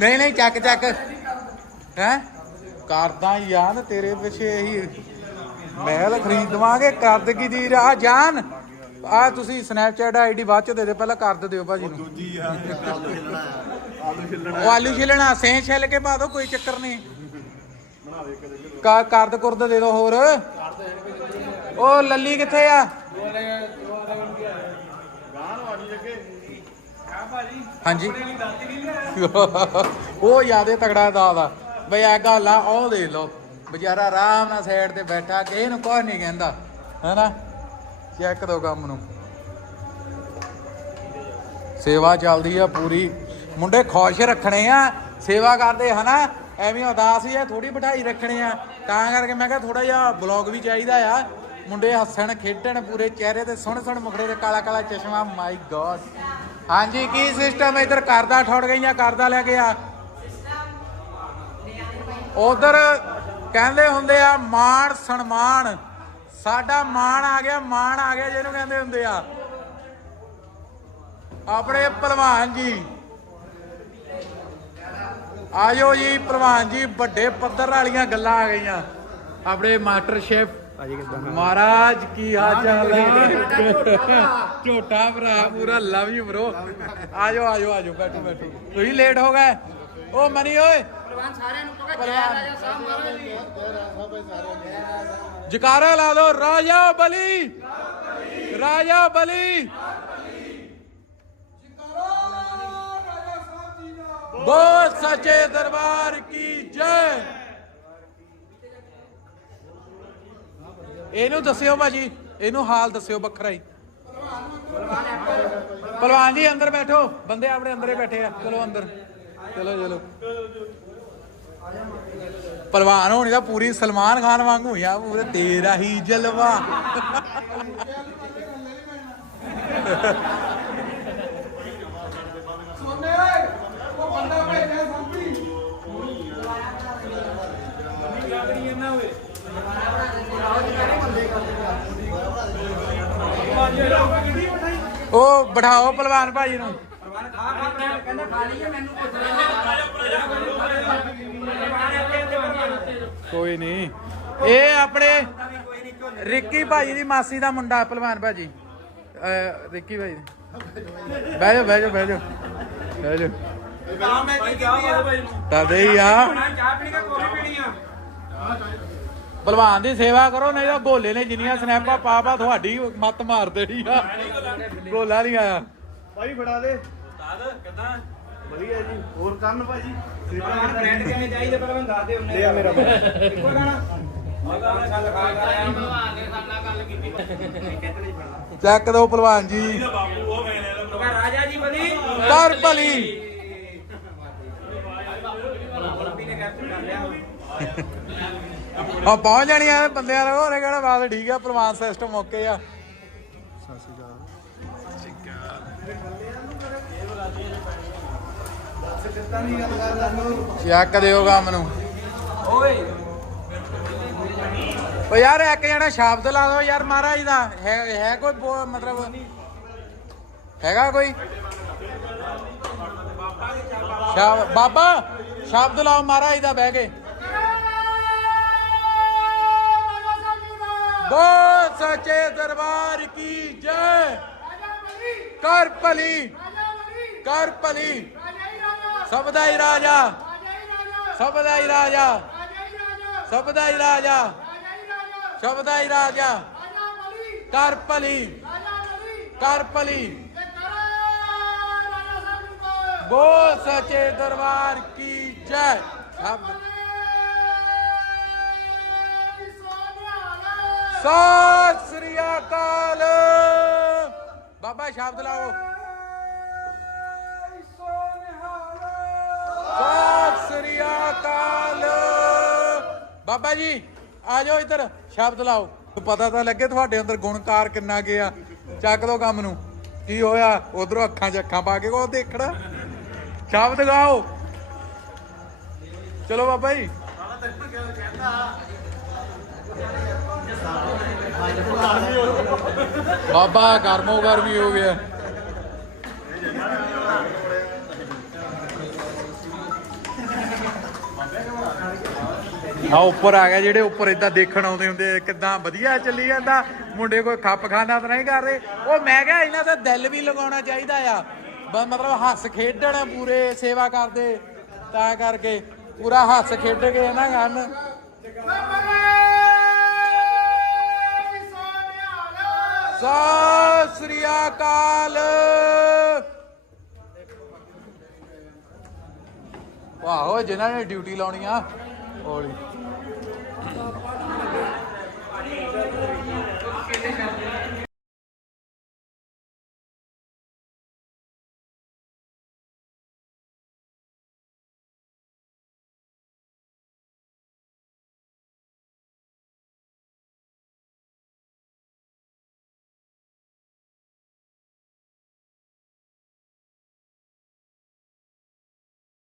ਨਹੀਂ ਨਹੀਂ, ਚੱਕ ਚੱਕ। ਹੈ? ਕਰਦਾ ਯਾਰ ਤੇਰੇ ਪਿੱਛੇ ਇਹੀ। ਮੈਂ ਤਾਂ ਖਰੀਦ ਦਵਾਂਗੇ ਕਰਦ ਕੀ ਦੀ ਆ ਜਾਨ। ਆ ਤੁਸੀਂ ਸਨੈਪਚੈਟ ਆਈਡੀ ਬਾਅਦ ਚ ਦੇ ਦੇ, ਪਹਿਲਾਂ ਕਰ ਦਿਓ ਭਾਜੀ ਨੂੰ। ਦੂਜੀ ਆ ਉਹ ਆਲੂ ਛਿੱਲਣਾ ਸੇ ਛਿੱਲ ਕੇ ਪਾ ਦੋ, ਕੋਈ ਚੱਕਰ ਨਹੀਂ। ਕਾ ਕਰਦ ਕੁਰਦ ਦੇ ਦੋ ਹੋਰ। ਉਹ ਲੱਲੀ ਕਿੱਥੇ ਆ? ਹਾਂਜੀ। ਉਹ ਯਾਦੇ ਤਗੜਾ ਦਾ ਦਾ। ਬਈ ਆ ਗੱਲ ਆ, ਉਹ ਦੇ ਲੋ ਵਿਚਾਰਾ ਆਰਾਮ ਨਾਲ ਸਾਈਡ ਤੇ ਬੈਠਾ, ਕਿਸੇ ਨੂੰ ਕੁਝ ਨਹੀਂ ਕਹਿੰਦਾ। ਹੈਨਾ? ਚੈੱਕ ਦੋ ਕੰਮ ਨੂੰ। ਸੇਵਾ ਚੱਲਦੀ ਆ ਪੂਰੀ। ਮੁੰਡੇ ਖੁਸ਼ ਰੱਖਣੇ ਆ, ਸੇਵਾ ਕਰਦੇ ਹਨਾ, ਐਵੇਂ ਉਦਾਸ ਹੀ ਆ ਥੋੜੀ ਬਿਠਾਈ ਰੱਖਣੇ ਆ। ਤਾਂ ਕਰਕੇ ਮੈਂ ਕਿਹਾ ਥੋੜਾ ਜਿਹਾ ਬਲੌਗ ਵੀ ਚਾਹੀਦਾ ਆ। ਮੁੰਡੇ ਹੱਸਣ, ਖੇਡਣ, ਪੂਰੇ ਚਿਹਰੇ ਤੇ ਸੋਹਣੇ ਸੋਹਣੇ ਮੁਖੜੇ ਤੇ ਕਾਲਾ ਕਾਲਾ ਚਸ਼ਮਾ ਮਾਈ ਗੋਡ ਹਾਂਜੀ, ਕੀ ਸਿਸਟਮ ਇੱਧਰ ਕਰਦਾ, ਠੋੜ ਗਈਆਂ, ਕਰਦਾ ਲੈ ਗਿਆ ਉਧਰ ਕਹਿੰਦੇ ਹੁੰਦੇ ਆ, ਮਾਣ ਸਨਮਾਨ। ਸਾਡਾ ਮਾਣ ਆ ਗਿਆ, ਮਾਣ ਆ ਗਿਆ, ਜਿਹਨੂੰ ਕਹਿੰਦੇ ਹੁੰਦੇ ਆ। ਆਪਣੇ ਪਹਿਲਵਾਨ ਜੀ। ਆਜੋ ਜੀ ਪਹਿਲਵਾਨ ਜੀ ਵੱਡੇ ਪੱਧਰ ਵਾਲੀਆਂ ਗੱਲਾਂ ਆ ਗਈਆਂ। ਆਪਣੇ ਮਾਸਟਰ ਸ਼ੈਫ ਮਹਾਰਾਜ ਕੀ ਹਾਲ ਚਾਲ ਹੈ ਝੋਟਾ ਭਰਾ ਪੂਰਾ ਲਵ ਯੂ ਬ్రో ਆਜੋ ਆਜੋ ਆਜੋ ਬੈਠੋ ਬੈਠੋ। ਤੁਸੀਂ ਲੇਟ ਹੋ ਗਏ। ਓ ਮਨੀ ਓਏ। ਪ੍ਰਵਾਨ ਸਾਰਿਆਂ ਨੂੰ ਕਹੋ ਜੈ ਰਾਜਾ ਸਾਹਿਬ ਮਹਾਰਾਜ ਜੀ। ਜਕਾਰਾ ਲਾ ਦੋ ਰਾਜਾ ਬਲੀ। ਰਾਜਾ ਬਲੀ ਬੋਲ। ਸੱਚੇ ਦਰਬਾਰ ਕੀ ਜੈ। ਇਹਨੂੰ ਦੱਸਿਓ ਭਾਜੀ, ਇਹਨੂੰ ਹਾਲ ਦੱਸਿਓ ਵੱਖਰਾ ਹੀ। ਪਹਿਲਵਾਨ ਜੀ ਅੰਦਰ ਬੈਠੋ, ਬੰਦੇ ਆਪਣੇ ਅੰਦਰੇ ਬੈਠੇ ਆ। ਚਲੋ ਅੰਦਰ। ਚਲੋ ਚਲੋ। ਪਹਿਲਵਾਨ ਹੋਣੀ ਦਾ ਪੂਰੀ ਸਲਮਾਨ ਖਾਨ ਵਾਂਗੂ ਆ, ਪੂਰੇ ਤੇਰਾ ਹੀ ਜਲਵਾ ਸੋਨੇ ਓਏ ਉਹ ਬੰਦਾ ਭੇਜਿਆ ਸੰਪੀ ਉਹ ਬਿਠਾਓ ਪਹਿਲਵਾਨ ਭਾਜੀ ਨੂੰ। ਕੋਈ ਨਹੀਂ। ਇਹ ਆਪਣੇ ਰਿੱਕੀ ਭਾਜੀ ਦੀ ਮਾਸੀ ਦਾ ਮੁੰਡਾ ਪਹਿਲਵਾਨ ਭਾਜੀ। ਰਿੱਕੀ ਭਾਜੀ ਬਹਿ ਜਾ ਬਹਿ ਜਾ ਬਹਿ ਜਾ ਬਹਿ ਜਾ ਆ ਤਦੇ ਹੀ ਆ। ਚਾਹ ਪੀਣੀ ਕਿ ਕੌਫੀ ਪੀਣੀ ਆ। ਭਲਵਾਨ ਦੀ ਸੇਵਾ ਕਰੋ ਨਹੀਂ ਤਾਂ ਗੋਲੇ ਨੇ ਜਿੰਨੀਆਂ ਸਨੈਪਾਂ ਪਾ ਪਾ ਤੁਹਾਡੀ ਮੱਤ ਮਾਰ ਦੇਣੀ ਆ। ਗੋਲਾ ਨਹੀਂ ਆਇਆ। ਭਾਈ ਫੜਾ ਦੇ। ਉਸਤਾਦ ਕਿੱਦਾਂ? ਵਧੀਆ ਜੀ ਹੋਰ ਕਰਨ ਭਾਜੀ? ਬ੍ਰਾਂਡ ਕਿਵੇਂ ਚਾਹੀਦੇ? ਪਹਿਲਾਂ ਮੈਨੂੰ ਦੱਸ ਦੇ ਉਹਨੇ। ਲਿਆ ਮੇਰਾ ਇੱਕੋ ਗਾਣਾ। ਉਹਦਾ ਗੱਲ ਖਾ ਕਰ ਚੱਕ ਦੋ ਭਲਵਾਨ ਜੀ। ਬਾਪੂ ਉਹ ਮੈਂ ਲੈ ਲਾ ਰਾਜਾ ਜੀ ਬਲੀ ਕਰ ਭਲੀ। ਨੇ ਕੈਪਚਰ ਕਰ ਲਿਆ ਆ, ਪਹੁੰਚ ਜਾਣੀਆਂ ਬੰਦਿਆਂ ਦਾ ਹੋਰੇ ਕਿਹੜਾ ਬਾਤ ਠੀਕ ਆ ਭਲਵਾਨ ਸਿਸਟਮ ਓਕੇ ਆ। ਚੱਕ ਦਿਓ ਕੰਮ ਨੂੰ। ਓਏ ਓ ਯਾਰ, ਇੱਕ ਜਣਾ ਸ਼ਬਦ ਲਾ ਦਿਓ ਯਾਰ, ਮਹਾਰਾਜ ਦਾ। ਹੈ ਹੈ ਕੋਈ ਮਤਲਬ ਹੈਗਾ ਕੋਈ? ਬਾਬਾ, ਸ਼ਬਦ ਲਾਓ ਮਹਾਰਾਜ ਦਾ ਬਹਿ ਕੇ। ਬੋਲ ਸੱਚੇ ਦਰਬਾਰ ਕੀ ਜੈ। ਕਰ ਭਲੀ। ਕਰ ਭਲੀ। ਸਭ ਦਾ ਹੀ ਰਾਜਾ। ਸਭ ਦਾ ਹੀ ਰਾਜਾ। ਸਭ ਦਾ ਹੀ ਰਾਜਾ। ਸਭ ਦਾ ਹੀ ਰਾਜਾ। ਕਰ ਭਲੀ। ਕਰ ਭਲੀ। ਬੋਲ ਸੱਚੇ ਦਰਬਾਰ ਕੀ ਜੈ। ਸਭ ਸਤਿ ਸ੍ਰੀ ਅਕਾਲ। ਬਾਬਾ ਸ਼ਬਦ ਲਾਓ। ਸਤਿ ਸ੍ਰੀ ਅਕਾਲ। ਬਾਬਾ ਜੀ, ਆ ਜਾਓ ਇੱਧਰ, ਸ਼ਬਦ ਲਾਓ। ਪਤਾ ਤਾਂ ਲੱਗੇ ਤੁਹਾਡੇ ਅੰਦਰ ਗੁਣਕਾਰ ਕਿੰਨਾ ਗਿਆ ਚੱਕ ਲਓ ਕੰਮ ਨੂੰ। ਕੀ ਹੋਇਆ? ਉਧਰੋਂ ਅੱਖਾਂ 'ਚ ਅੱਖਾਂ ਪਾ ਕੇ ਕੋ ਦੇਖਣਾ। ਸ਼ਬਦ ਗਾਓ। ਚਲੋ ਬਾਬਾ ਜੀ। ਬਾਬਾ, ਗਰਮੋ ਗਰਮੀ ਹੋ ਗਿਆ ਆ ਉੱਪਰ ਆ ਗਿਆ ਜਿਹੜੇ ਉੱਪਰ ਇਦਾਂ ਦੇਖਣ ਆਉਂਦੇ ਹੁੰਦੇ ਕਿਦਾਂ ਵਧੀਆ ਚੱਲੀ ਜਾਂਦਾ। ਮੁੰਡੇ ਕੋਈ ਖੱਪ ਖਾਨਾ ਤਾਂ ਨਹੀਂ ਕਰਦੇ ਉਹ ਮੈਂ ਕਿਹਾ ਇਹਨਾਂ ਦਾ ਦਿਲ ਵੀ ਲਗਾਉਣਾ ਚਾਹੀਦਾ ਆ। ਬ- ਮਤਲਬ ਹੱਸ ਖੇਡਣ ਪੂਰੇ ਸੇਵਾ ਕਰਦੇ, ਤਾਂ ਕਰਕੇ ਪੂਰਾ ਹੱਸ ਖੇਡ ਕੇ ਨਾ ਗਨ ਸਤਿ ਸ੍ਰੀ ਅਕਾਲ। ਵਾਹੋ ਜਿਨ੍ਹਾਂ ਨੇ ਡਿਊਟੀ ਲਾਉਣੀ ਆ ਹੌਲੀ।